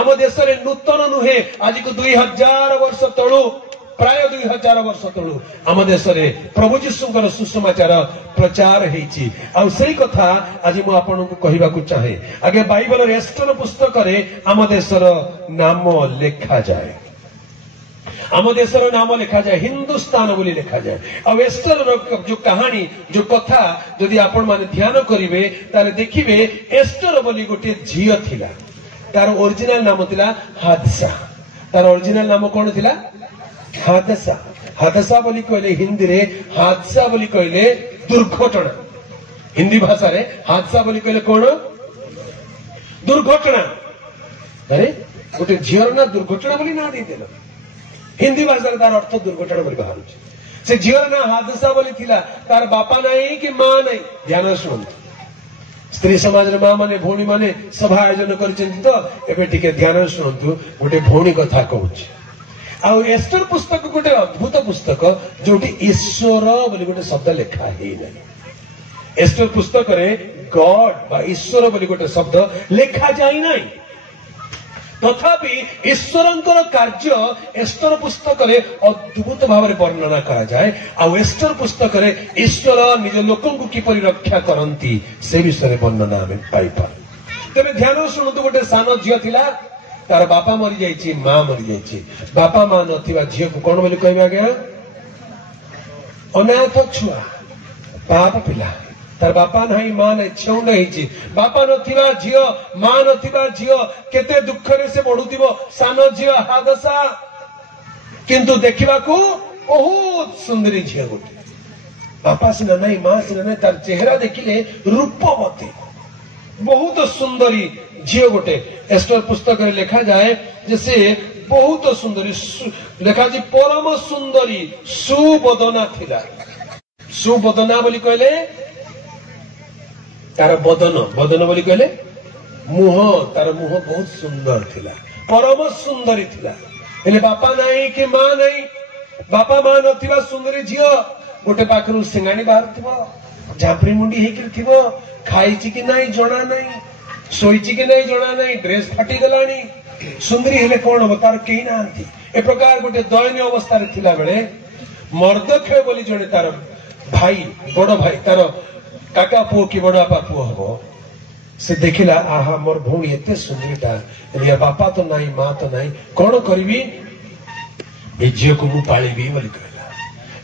आम देश रे नूतन नुहे आज को 2000 वर्ष तळु प्राय 2000 वर्ष तळु आम देश रे प्रभु जीशुंकर सुसमाचार प्रचार हेछि आ सेही कथा आज मु आपन को कहिबा को चाहे आगे बाइबल रे एस्टर पुस्तक रे आम देशर नाम लिखा जाए आम देशर नाम लिखा जाए हिंदुस्तान बोली लिखा जाए आ एस्टर जो कहानी जो कथा यदि आपण माने ध्यान करिवे ताले देखिबे एस्टर बोली गोटे झियो थिला तार ओरिजिनल नाम थिला हादसा तार ओरिजिनल नाम कोन थिला हादसा हादसा बोली कहले हिंदी रे हादसा बोली कहले दुर्घटना हिंदी भाषा रे हादसा बोली कहले कोन दुर्घटना अरे गोटे झियर ना दुर्घटना बोली ना दे देलो हिंदी भाषा रे तार अर्थ दुर्घटना बोली बाहर से झियर ना हादसा बोली थिला तार बापा नहीं कि मां नहीं ध्यान सुनନ୍ତୁ स्त्री समाज रे मां माने भौणी माने सभा आयोजन करछन्ती तो एबे टिके ध्यान सुनନ୍ତୁ गोटे भौणी कथा कहूची एस्टर पुस्तक गोटे अद्भुत पुस्तक जो ईश्वर बोली गोटे शब्द लिखा ही नहीं। एस्टर पुस्तक रे गॉड बा ईश्वर बोली गोटे शब्द लिखा जाए नहीं, तथापि ईश्वरंकर कार्य एस्टर पुस्तक रे अद्भुत भाव में वर्णना करा जाए। एस्टर पुस्तक रे ईश्वर निज लोकों को किपरि रक्षा करती से विषय वर्णना आम पाई। तेरे ध्यान शुणु, गोटे सान झील थिला, तार बापा मरी जाइए, मां मरी जाइए। बापा मां नथिबा झील को कौन बोली कहबे आज्ञा? अनाथ छुआ, पाप पिला, तार बापा नहीं मां नहीं, छेउंड होइछि। बापा नथिबा झील, मां नथिबा झील केते दुख रे से बढ़ुथिबो। सान झील हादसा, किंतु देखिबाकू बहुत सुंदरी झील गोटे। बापा सिना नहीं, मां सिना नहीं, तार चेहरा देखिले रूपवती बहुत सुंदरी झील गोटे। एस्टर पुस्तक में लिखा जाए जैसे बहुत सुंदरी लिखा जी परम सुंदरी सुबदना थिला। सुबदना बोली कहले तार बदन, बदन बोली कहले मुह, तार मुह बहुत सुंदर थिला, परम सुंदरी थिला। हेले बापा नहीं कि मां नहीं, बापा मां नथिबा सुंदरी झील गोटे पाखरु सिंगाणी बाहरथिबो, झापड़ी मुंडी हेकिर थिबो, खाइछि कि नहीं जना नहीं, शोइछि कि नहीं जना नहीं, ड्रेस फाटी गलानी, सुंदरी हेले कौन हम तार कहीं ना। ए प्रकार गोटे दयनीय अवस्था थिला बेले मर्दक्षय बोली जड़े तार भाई, बड़ भाई, तार काका पुओ कि बड़ बापा पुओ हबो, से देखिला आहा मोर भौणी एते सुंदरीटा, या बापा तो नहीं मां तो नहीं, कौन करी ए झील को मु पालिबी बोली कहला।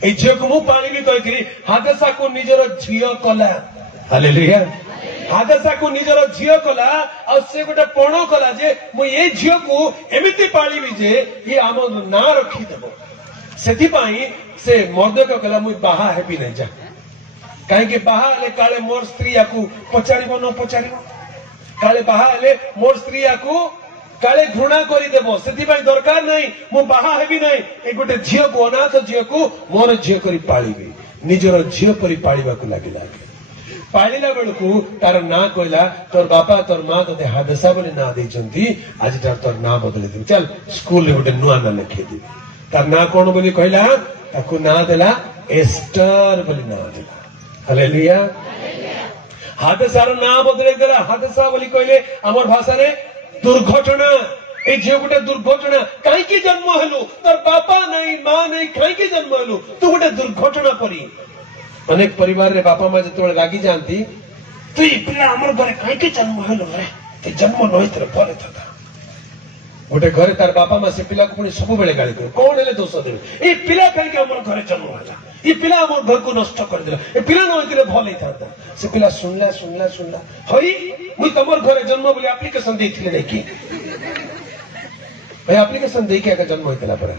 ए झील को मु पालिबी कही हादसा को निजर झील कला। हालेलुया। हादसा को निजर झील कला और से गोटे पण कला जे मु ये झील को एमिति पालिबी जे ये आम ना रखीदेव। सेथिपाई से मर्दक कला मु बाहा हेबी नहीं जा, कहीं बाहा हेले काले मोर स्त्री याकू पचारिबो न पचारिबो, काले बाहा हेले मोर स्त्री याकू काले घृणा करदेव, से दरकार नहीं मु बाहा हेबी नहीं। ए गोटे झील को अनाथ झील को मोर झील करी पालिबी, निजर झील करी पालिबा को लागिला। पालिला बेलू तार ना कहला तोर बापा तोर मां तोते हादसा बोली ना देइचंती, आज तोर ना बदले देबी, चल स्कूल रे गोटे नुआ ना लिखे दी। तार ना कौन बोली कहला? ताकू ना देला एस्टर बोली ना देला। हालेलुया। हादसार ना बदले देला। हादसा बोली कहले हमर भाषा रे दुर्घटना। ए जे गोटे दुर्घटना, कहीं जन्म हेलु, तोर बापा नहीं मां नहीं, कहीं जन्म हेलु, तू गोटे दुर्घटना परी। अनेक परिवार रे बापा मां जो रागी जाती, तु पिला आमर घरे कहीं जन्म हेलु रे, जन्म नई तर भले था। गोटे घरे तार बापा मां से पिला को पुणी सब बेले गाली करे, कौन हेले दोष देबे? ए पिला कहीं आमर घरे जन्म होला, ये पिला आमर घर को नष्ट कर देला, ए पिला न होइतिले भले था। से पिला सुनला सुनला सुनला हई मुई तमर घरे जन्म बोली एप्लिकेशन देथिले देखी, भाई एप्लिकेशन देके आके जन्म होइतला पर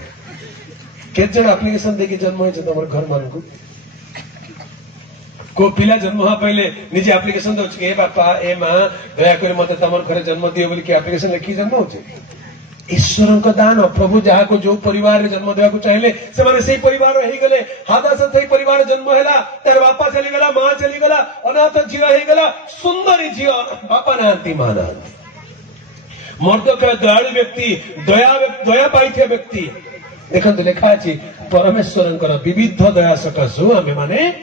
केत जण एप्लिकेशन देके जन्म होइछ तमर घर मान को। को पिला जन्म हुआ पहले निजे एप्लिकेशन दो ए बापा ए मां दया कर मते तमर घरे जन्म दिए बोली के एप्लिकेशन लिखी जन्म होचे। ईश्वर का दान प्रभु जहाँ को जो परिवार रे जन्म देवा को चाहिले से माने सही परिवार हे गले। हादसा सही परिवार जन्म हैला, तार बापा चली गला, मां चली गला, अनाथ झील हे गला, सुंदरी झील, बापा नांती मां नांती। मर्दक्षय दयालु व्यक्ति, दया पाइथिया व्यक्ति। देखंतु लेखा अछि परमेश्वरंकर विविध दया सकाशु आमे माने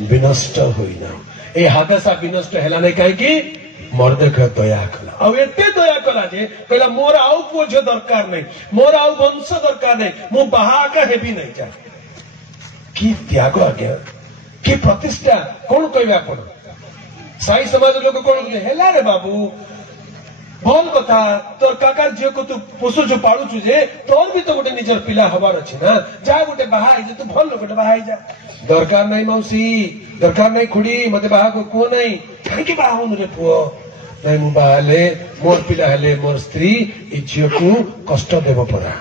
विनष्ट होइना। ए हादसा विनष्ट हैला नै काहे कि मर्दक्षय दया कला। अब एते दया कला जे कहला मोर आउ पुओ झियो दरकार नहीं, मोर आउ वंश दरकार नहीं, मु बाहाका हेबी नहीं जा। कि त्याग आज्ञा, कि प्रतिष्ठा, कौन कहबे आपण? साई समाज लोक कौन कहले हैला रे बाबू भल कथा, तोर काकार झियो को तू पोसुछु पाळुछु जे तोर भी तो गोटे निजर पिला हबार अछि ना, जा गोटे बाहा जे तू भल गोटे बाहा जा। दरकार नहीं मौसी, दरकार नहीं खुड़ी, मते बाहा को को नहीं, काहे बाहा होन रे पुओ नहीं, मु बाहाले मोर पिला हेले मोर स्त्री ई झियो को कष्ट देबो परा।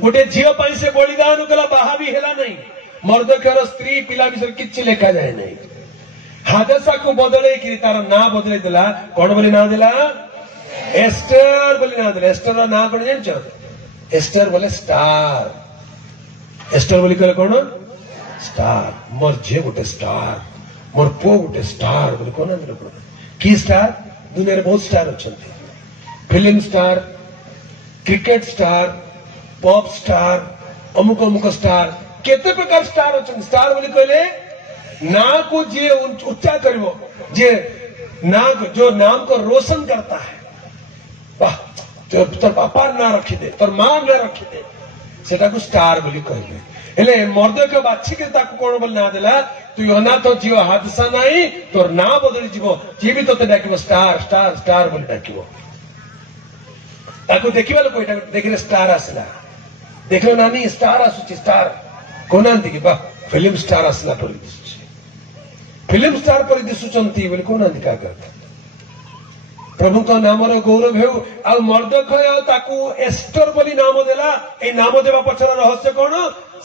गोटे झियो पई से बलिदान कला, बाहा भी हेला नहीं। मर्दक्षयर स्त्री पिला विषय किछि लेखा जाए नहीं। हादसा को बदले कि तार ना बदले देला, कौन बोली ना देला? एस्टर बोली ना देला। एस्टर ना कौन जानछ? एस्टर बोले स्टार। एस्टर बोली कहले कौन? स्टार। मोर झे गोटे स्टार, मोर पो गोटे स्टार बोली कौन आंदर कौन? की स्टार? दुनिया रे बहुत स्टार अछंती, film star, cricket star, pop star अमुक अमुक स्टार केते प्रकार स्टार अच्छा स्टार बोली कहले ना को जे उच्चा करिवो जे ना जो नाम को रोशन करता है वाह तोर बापा ना रखी दे तोर मां ना रखी दे सेटा को स्टार बोली कहले हेले मर्दक बाछी के ताको कोन बोल ना देला तू अनाथ जीव हादसा नाही तोर ना बदली जीव जे भी तोते डाकिबो स्टार स्टार स्टार बोली डाकिबो ताको देखिबा लोक एटा देखिले स्टार आसला देखलो नानी स्टार आसुची स्टार कोनांती कि बा फिल्म स्टार आसला परि दिसुची फिल्म स्टार परि दिसुचंती बोली कोनांती का करता प्रभु का नाम गौरव हेउ आ मर्दखय ताकू एस्टर बोली नाम देला ए नाम देवा पछर रहस्य कोन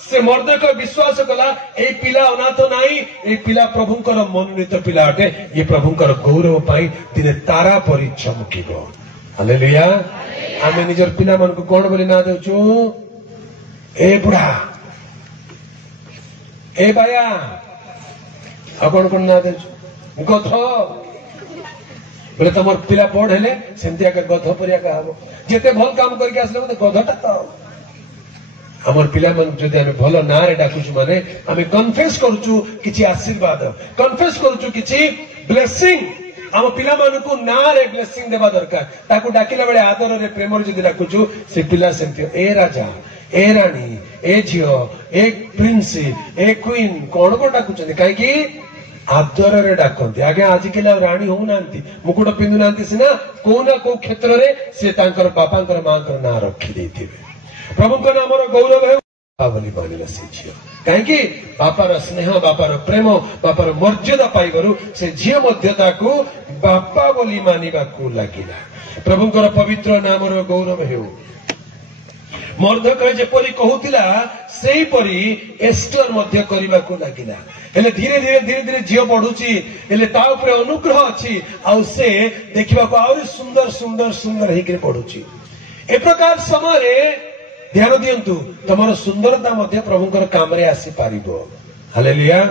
से मर्दखय विश्वास कला ए पिला अनाथ नाही ए पिला प्रभुकर मनोनीत पिला अटे ये प्रभुकर गौरव पाई दिने तारा परि चमकिबो हालेलुया आमे निजर पिला मन को कोन बोली ना देउछु ए बुढ़ा ए बाया आपण कोन ना देउछु गथ बोले तुम पिला बड़ हेले सेमती आके गध परिया का हबो जेते भल काम करके आसले मते गधटा तो हमर पिला मन जदि आमे भल ना रे डाकुछु माने आमे कन्फेस करछु किछि आशीर्वाद कन्फेस करछु किछि ब्लेसिंग हम पिला मन को ना रे ब्लेसिंग देबा दरकार ताकू डाकिला बेले आदर रे प्रेम रे जदि डाकुछु से पिला सेमती ए राजा ए रानी ए झियो ए प्रिंस ए क्वीन कोन को डाकुछन काई की आदर रे डाकंती आगे आजिकल राणी हो नांती मुकुट पिंदु नांती सिना को ना को क्षेत्र रे से तांकर बापांकर मांकर ना रखी देथिबे प्रभु का नाम रो गौरव है बाबली बानिला से झियो काहे की बापार स्नेह बापार प्रेम बापार मर्यादा पाइबरु से झियो मध्यता को बापा बोली मानिबा को लागिला प्रभु का पवित्र नाम रो गौरव हेउ मर्दकय जेपरी कहूतिला सेही परी एस्टर मध्य करबा को लागिला हेले धीरे धीरे धीरे धीरे झियो बढ़ुची हेले ता ऊपर अनुग्रह अछि आ से देखिबा को और सुंदर सुंदर सुंदर हेकरे बढ़ुची ए प्रकार समय रे ध्यान दियंतु तमरो सुंदरता मध्य प्रभुकर काम रे आसी पारिबो हालेलुया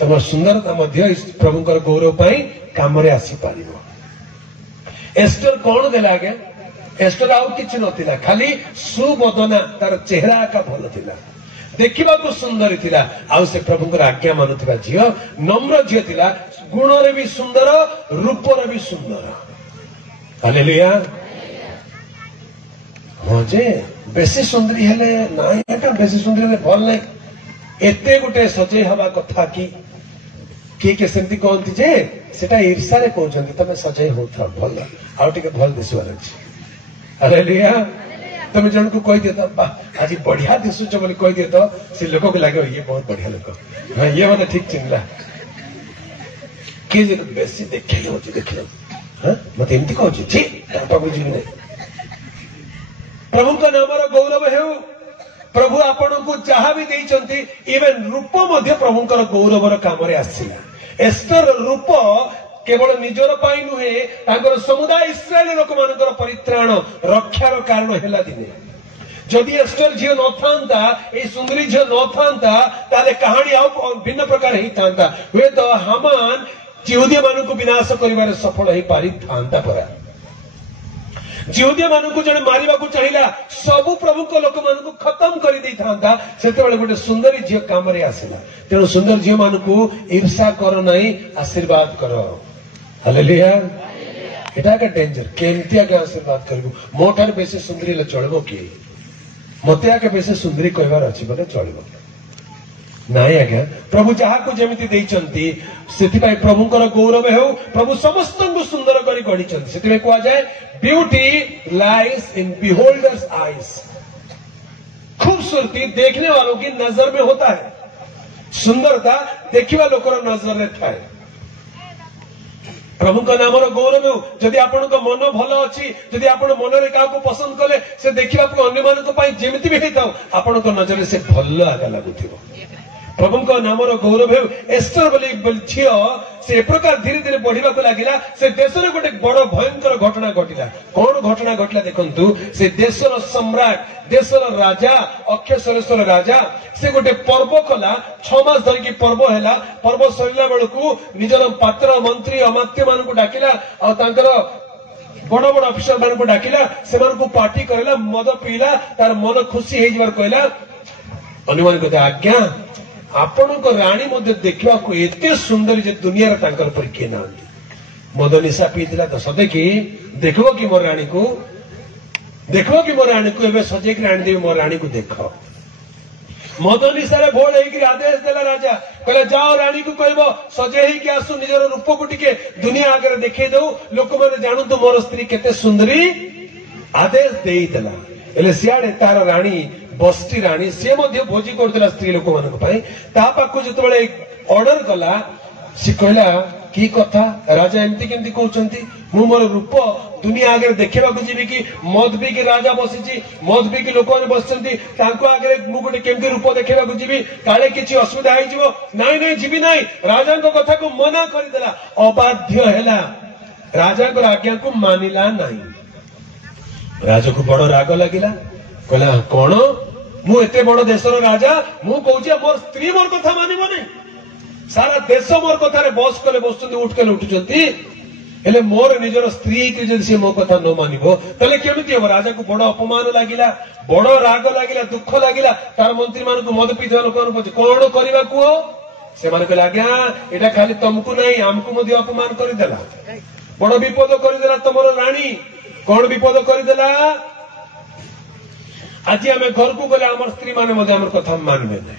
तमरो सुंदरता मध्य प्रभुकर गौरव पाई काम रे आसी पारिबो एस्टर कोन देला आगे एस्टर आउ किछि नथिला खाली सुबदना तार चेहरा का भल थिला देखिबा को सुंदर थिला आउ से प्रभुकर आज्ञा मानुथिबा झियो नम्र झियो थिला गुण रे भी सुंदर रूप रे भी सुंदर हालेलुया हो जे बेसी सुंदरी हेले नाही एटा बेसी सुंदरी हेले भल नै एते गुटे सजे हवा कथा की के सेमती कहती जे सेटा ईर्षा रे कहउछंती तमे सजे होथा भल आउ टिके भल दिसवार अछि हालेलुया तुम जन को कह दियो बा आज बढ़िया दिसुच बोली कह दियो तो से लोक को लागे ये बहुत बढ़िया लोक हां ये माने ठीक चिन्हला के जे बेसी देखले होची देखले हां मते एमती कहउची ठीक बाबा बुझी नै प्रभु का नाम रो गौरव हेउ प्रभु आपण को जहा भी देइचंती इवन रूप मध्य प्रभुकर गौरव रो काम रे आसीला एस्टर रूप केवल निजर पाई नुहे तांकर समुदाय इस्राएल लोक मानकर परित्राण रक्षार कारण हेला दिने जदि एस्टर झियो न थांता ए सुंदरी झियो न थांता ताले कहानी आउ भिन्न प्रकार ही थांता वे तो हामान यहूदी मानकु विनाश करिवारे सफल ही पारि थांता परा यहूदी मानकु जने मारिबा को चाहिला सब प्रभु को लोक मानकु खत्म करि दै थांता सेते बेले गोटे सुंदरी झियो काम रे आसीला तेणु सुंदर झियो मानकु ईर्षा कर नाही आशीर्वाद करो हालेलुया एटा का डेंजर केमती आगे आशीर्वाद करबो मोठार बेसी सुंदरी ले चलबो की मते आगे बेसी सुंदरी कहबार अछि बोले चलबो नाही आगे प्रभु जहा को जेमिति देइचंती सेति पय प्रभुकर गौरव हेउ प्रभु समस्त को सुंदर करी गढिचंती सेति में कोआ जाय ब्यूटी लाइज इन बिहोल्डर्स आईज खूबसूरती देखने वालों की नजर में होता है सुंदरता देखिवा लोकर नजर रे थाए प्रभु का नाम गौरव जदि आपण मन भल अच्छी जदि आप मन रे का पसंद कले से देखा अन्य मान जेमती भी होता आपण नजर से भल आगा लगुथिबो प्रभु का नाम गौरव हेउ एस्टर बोली झियो से प्रकार धीरे धीरे बढ़िबा को लागिला से देश रे गोटे बड़ भयंकर घटना घटिला कोन घटना घटिला देखंतु से देशर सम्राट देशर राजा अक्षयश्वरेश्वर राजा से गोटे पर्व कला 6 मास धरिकी पर्व हैला पर्व सरिला बेलकु निजर पात्र मंत्री अमात्य मान को डाकिला आ तांकर बड़ बड़ अफिसर मान को डाकिला से पार्टी करला मद पीला तार मन खुशी हो कहला अनुमान कहते आज्ञा आपण राणी मध्य देखा एते सुंदर जे दुनिया पर किए ना मद निशा पीला तो सदेकी देखो कि मोर राणी को देखो कि मोर राणी को एवं सजेक आनीदेवी मोर राणी को देख मद निशारे भोल होकर आदेश देला राजा कहले जाओ राणी को कहब सजे ही आसु निजर रूप को टिके दुनिया आगे देखे दो लोक मैंने जानतु मोर स्त्री केते सुंदरी आदेश देला सियाड़े तार राणी बस्ती राणी सी भोजी करला स्त्री लोक मानक जो ऑर्डर कला सी कहला की कथा राजा एमती केमती कहते मु मोर रूप दुनिया आगे देखा जी कि मद पी कि राजा बसी मद पी कि लोक मैंने बस आगे मुझे केमती रूप देखा जी काले किसी असुविधा हो नाई नाई जीवी नाई राजा कथा को मना करदेला अबाध्य है राजा आज्ञा को मानिला नहीं राजा को बड़ राग लगिला कहला कौन मु एते बड़ देशर राजा मु कहूँ मोर स्त्री मोर कथा मानिब नहीं सारा देश मोर कथार बस कले बस उठ कले उठुंट मोर निजर स्त्री की जब सी मो कथा न मानिब तेल केमी हम राजा को बड़ अपमान लगिला बड़ राग लगिला दुख लगिला तार मंत्री मान मद पीता लोक कौन करवा कह से कहले आज्ञा एटा खाली तुमको नहीं आमको अपमान करदेला बड़ विपद करदेला तुमर राणी कौन विपद करदेला आज आम घर को गले आम स्त्री मैंने कथा मानवे ना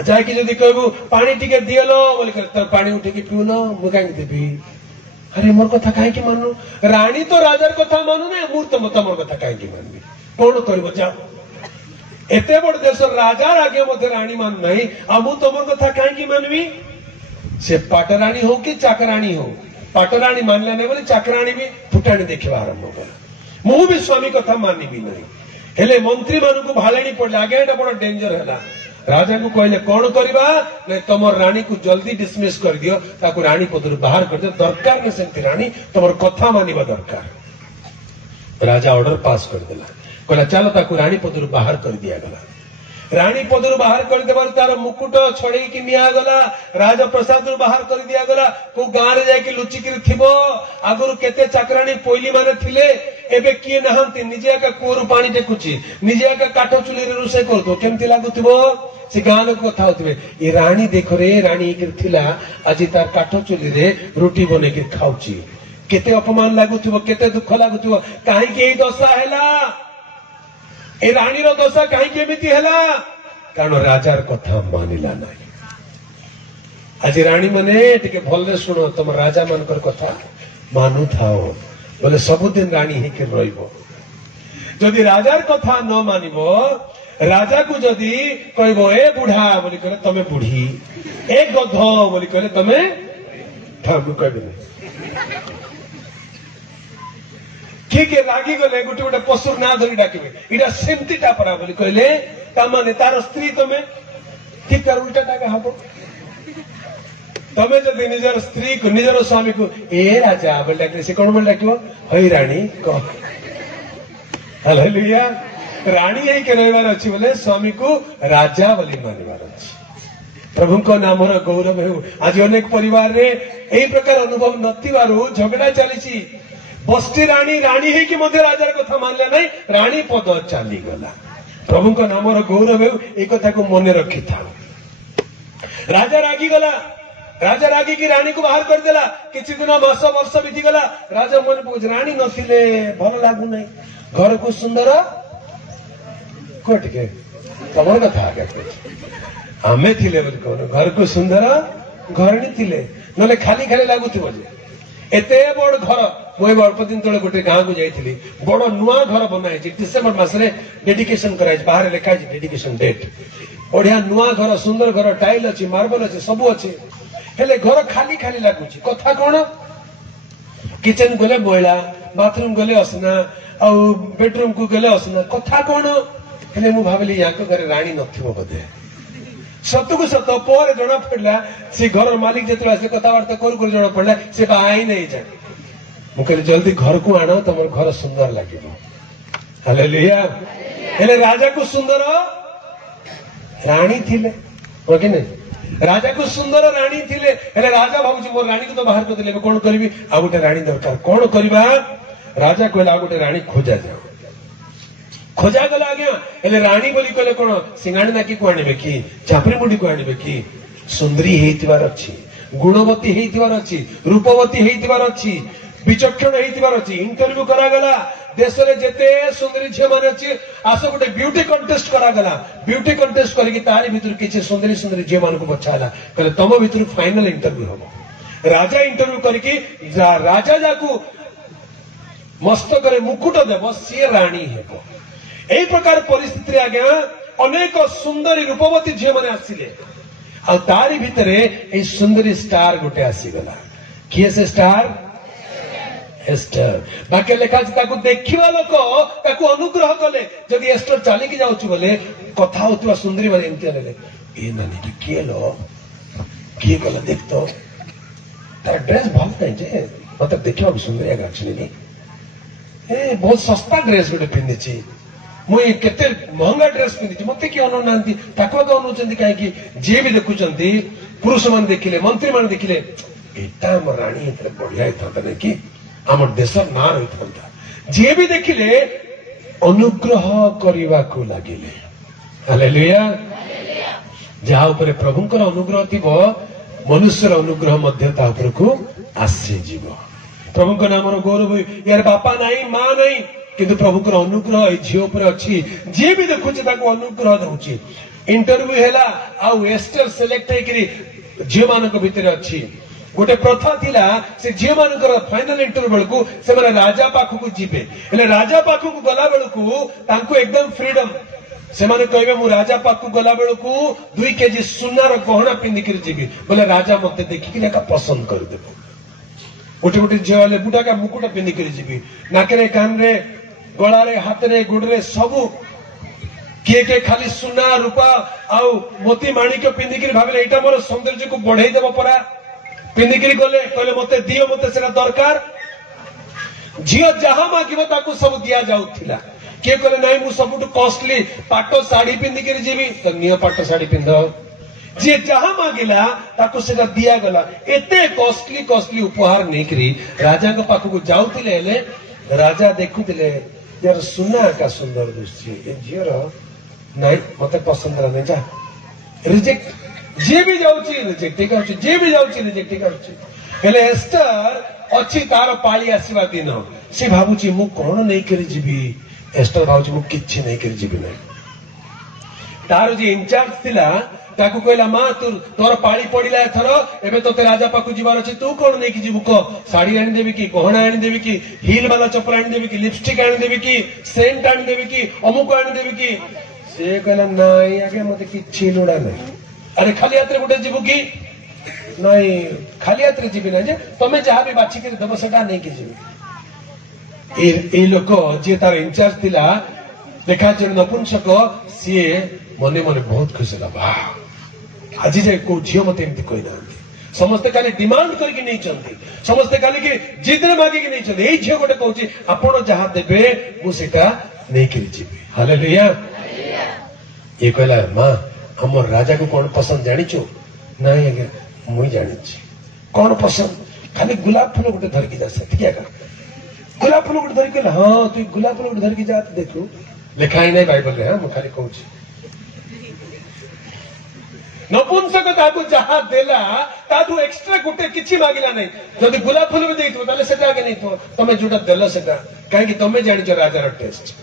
जाकि जदि कहबू पानी टिके दिएलो बोले पानी उठेकी पिउन मु कहीं देवी अरे मोर कथा कहीं मानु राणी तो राजार कथा मानु ना मु तुम कथा कहीं मानवी कौन कर जाओ एते बड़ देश राजार आगे मत राणी मान नहीं आ मु तुम कथा कहीं मानवी से पाटराणी हो कि चाकराणी हो पाटराणी मानला नहीं बोले चाकराणी भी फुटाणी देखा आरंभ कला मु भी स्वामी कथा मानवी नहीं हेले मंत्री मान को भालाणी पड़े आगे एटा बड़ डेंजर है राजा को कहले कौन करवा नहीं तुम राणी को जल्दी डिसमिस कर दियो ताकू राणी पदर बाहर कर दियो दरकार नहीं सेमती राणी तुम कथा मानिबा दरकार राजा ऑर्डर पास कर देला कहला चलो ताकू राणी पदर बाहर कर दिया गला राणी पदर बाहर कर देबार तार मुकुट छड़े की निया गला राजा प्रसाद बाहर कर दिया गला को गां रे जाके लुचिकिर थिबो आगुर केते चाकराणी पोइली माने थिले एबे किए नहंती निजे का कोरु पानी देखुची निजे का काठो चुली रे रोसे करतो केमती लागुथिबो से गां लोक कथा होतबे ए राणी देखो रे राणी के थिला आज तार काठो चुली रे रोटी बने के खाउची केते अपमान लागुथिबो केते दुख लागुथिबो काहे के दशा हैला ए राणी रो दशा कहीं केमिति हैला कारण राजार कथा मानिला नहीं आज राणी मने टिके भलरे सुनो तुम राजा मानकर कथा मानु थाओ बोले सबुदिन राणी ही के रहिबो जदि राजार कथा न मानिबो राजा को जदि कहबो ए बुढ़ा बोली कहले तमे बुढ़ी ए गध बोली कहले तमे ठामु कहबे किए रागी गले गोटे गोटे पशुर ना धरी डाकिबे इटा सेमती टापरा बोली कहले तामाने तार स्त्री तमे ठीक तार उल्टा टाका हबो तमे जदि निजर स्त्री को निजर स्वामी को ए राजा बोल डाके से कोन बोल डाकिबो हई रानी कह हालेलुया रानी यही के रहबार अछि बोले स्वामी को राजा बोली मानिबार अछि प्रभु को नाम रो गौरव हो आज अनेक परिवार रे एई प्रकार अनुभव नथिबारु झगड़ा चलीची बस्ती राणी राणी है कि मध्य राजार कथा मानले नहीं राणी पद चली गला प्रभु का नाम गौरव एक कथा को मन रखी था राजा रागी गला राजा रागी की राणी को बाहर कर देला किछि दिन मास वर्ष बीती गला राजा मन पूछ राणी नथिले भल लागु नहीं घर को सुंदर कोटके तमर कथा आगे आमे थिले बोल कोन घर को सुंदर घरणी थिले नले खाली खाली लागुथिबो जे एते बड़ घर मुझे अल्प दिन तले गोटे गाँ को जाइली बड़ नुआ घर बनाई डिसेम्बर मासरे डेडिकेशन कराई बाहर लिखाई डेडिकेशन डेट बढ़िया नुआ घर सुंदर घर टाइल अच्छी मार्बल अच्छे सब अच्छे हेले घर खाली खाली लगुच कथा कौन किचन गले मैला बाथरूम गले असना आ बेडरूम को गले असना कथा कौन हेले मु भाविली यहाँ घरे राणी नथिबो बोधे सत को सत पर जना पड़ला से घर मालिक जो आसे कथबार्ता कर जना पड़ला से बाहा नहीं जाए मुझे जल्दी घर को आना तुम घर सुंदर लगे हालेलुया हेले राजा को सुंदर राणी थिले कि नहीं राजा को सुंदर राणी थिले हेले राजा भाबुची मोर राणी को तो बाहर कर देले कोन करबी आ गोटे राणी दरकार कोन करबा राजा कहला आ गोटे राणी खोजा जाओ खोजा गला आज्ञा हेले राणी बोली कहले कोन सिंगाणी नाकी को आनिबे की चापरी मुंडी को आनिबे की सुंदरी हेतिवार अछि गुणवती हेतिवार अछि रूपवती हेतिवार अछि विचक्षण हेतिवार अछि इंटरव्यू करा गला देश रे जेते सुंदरी झे माने अछि आसो गोटे ब्यूटी कंटेस्ट करा गला ब्यूटी कंटेस्ट करके तारी भीतर किछि सुंदरी सुंदरी झे मान को बचाला कहले तम भीतर फाइनल इंटरव्यू हो राजा इंटरव्यू करके राजा जाकू मस्तक रे मुकुट देव सी राणी हेबो एई प्रकार परिस्थिति रे आज्ञा अनेक सुंदरी रूपवती झे माने आसिले आ तारी भीतर ए सुंदरी स्टार गोटे आसी गला किए से स्टार एस्टर बाकी लेखा ताकू देखिवा लोक ताकू अनुग्रह कले जदि एस्टर चली की जाउची बोले कथा होतवा सुंदरी माने एंती ले ए नानी की किए लो किए गला देख तो तार ड्रेस भल नहीं जे मतलब देखिवा भी सुंदरी आगा छनी ए बहुत सस्ता ड्रेस गोटे पिंदिची मुई केते महंगा ड्रेस पिंदिची मते की अनु नांती ताकवा तो अनु चंदी काहे की जे भी देखुचंती पुरुष मान देखिले मंत्री मान देखिले एटा हम रानी इतने बढ़िया था नहीं कि आम देश ना रही था जी भी देखिले अनुग्रह करने को लगे हालेलुया जहा ऊपर प्रभुंकर अनुग्रह थी मनुष्यर अनुग्रह मध्य ता ऊपर को आसी जीव प्रभुंक नाम गौरव यार बापा नहीं माँ नहीं किंतु प्रभुंकर अनुग्रह झील उपर अच्छी जी भी देखुचे ताको अनुग्रह दउची इंटरव्यू हैला आउ एस्टर सिलेक्ट हेकरी झील मान भितर अच्छी गोटे प्रथा थिला से झील मानकर फाइनल इंटरव्यू बेलू से राजा पाखक जीवे हेले राजा पाखक गला बेलू तांको एकदम फ्रीडम से माने कहबे मु राजा पाखक गला बेलू 2 केजी सुनार गहना पिंधिक जीवी बोले राजा मते देखिक लेका पसंद कर देबो गोटे गोटे झील वाले बुटा का मुकुट पिंधिक जीवी नाकरे कान रे गला रे हाथ रे गोड़ रे सबू किए के खाली सुना रूपा आउ मोती माणिक पिंधिक भाविले एटा मोर सौंदर्य को बढ़ाई देबो परा पिंधिकी गले कहले मते दियो मते सेना दरकार झियो जहा मागिबो ताकू सब दिया जाउथिला के कहले नाही मु सबुट कॉस्टली पाटो साड़ी पिंधिकी जीवी तो नियो पाटो साड़ी पिंधो जे जहा मागिला ताकू सेना दिया गला एते कॉस्टली कॉस्टली उपहार नेकरी राजा के पाखु को जाउथिले हेले राजा देखुथिले यार सुना का सुंदर दृश्य ए झियोर नाही मते पसंद नहीं जा रिजेक्ट जे भी जाउची रिजेक्ट करूची जे भी जाउची रिजेक्ट करूची हेले एस्टर अछि तार पाली आसीबा दिन से भाबुची मु कोन नै करी जीवी एस्टर भाबुची मु किछि नै करी जीवी नै तार जे इंचार्ज थिला ताकू कहला मां तोर पाली पड़िला एथर एबे तोते राजा पाखु जीवार अछि तू कोन नै की जीवु को साड़ी आनी देबी की गहना आनी देबी की हील वाला चप्पल आनी देबी की लिपस्टिक आनी देबी की सेंट आनी देबी की अमुक आनी देबी की से कहला नाही आगे मते किछि लोड़ा नै अरे खाली यात्रा गोटे जीव कि नहीं खाली यात्रा जीवी ना जे तमें जहाँ भी बाछी कर दब सेटा नहीं कि जीवी ए लोक जे तार इंचार्ज थिला देखा जे नपुंसक सी मने मने बहुत खुश होला आज जे को झियो मते एमती कहि ना समस्त खाली डिमांड करके नहीं चलती समस्त खाली के जिद्रे मागी के नहीं चलती ए झियो गोटे कहूची आपण जहाँ देबे मु सेटा नहीं करी जीवी हालेलुया ये कहला मां हमर राजा को कौन पसंद जानिचो नहीं आगे मुई जानिच कौन पसंद खाली गुलाब फूल गोटे धरकी जा क्या कर गुलाब फूल गोटे धरकी हाँ तू गुलाब फूल गोटे धरकी जा देखू लिखा ही नहीं बाइबल रे हाँ खाली कहूँ नपुंसक ताकू जहाँ देला ताकू एक्स्ट्रा गोटे किछि मागिला नहीं जदि गुलाब फूल भी देइथो ताले सेटा आगे नहीं तो तमे जोटा देलो सेटा काहे कि तमे जानिचो राजार टेस्ट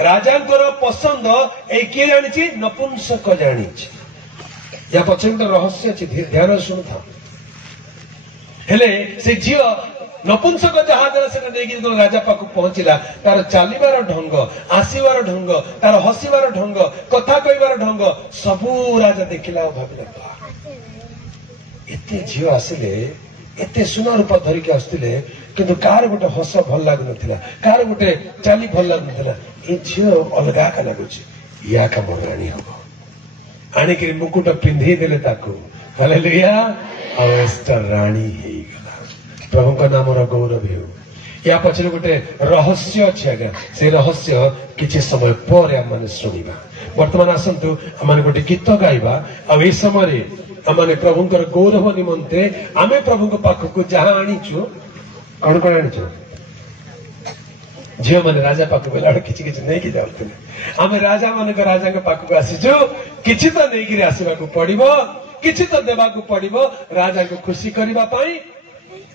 राजांकर पसंद ए किए जानिछि नपुंसक जानिछि या पछे तो रहस्य अछि ध्यान सुन था हेले से झियो नपुंसक जहा देला से नेकी जो राजा पाखु पहुंचिला तार चालीबार ढंग आसीबार ढंग तार हसीबार ढंग कथा कहबार ढंग सबू राजा देखिला भाबिला एते झियो आसिले एते सुना रूप धरिक आसतिले किंतु कार गोटे हस भल लागु नथिला कार गोटे चाली भल लागु नथिला ए झियो अलगा का लागुची या का राणी हबो आनिक मुकुट पिंधि देले ताकू हालेलुया आ एस्टर राणी हे गला प्रभु का नाम रो गौरव हो या पछरे गोटे रहस्य अछि आगा से रहस्य किछि समय पर हम माने सुनिबा वर्तमान आसंतु हम गोटे गीत गाइबा आ ए समय आमने प्रभुंकर गौरव निमंते आमे प्रभु पाखक जहाँ आनीचु कौन कौन आनीचु झील मैंने राजा पाख बेला किसी किसी नहीं कि जाते आम राजा मान राजा पाखक आसीचु किछि तो नहीं कि आसवा पड़ो किछि तो देवाक पड़ो राजा को खुशी करबा पाई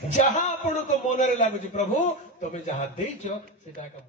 जहाँ आपण को मन रे लागुच प्रभु तुम्हें जहाँ देइछ सेटा का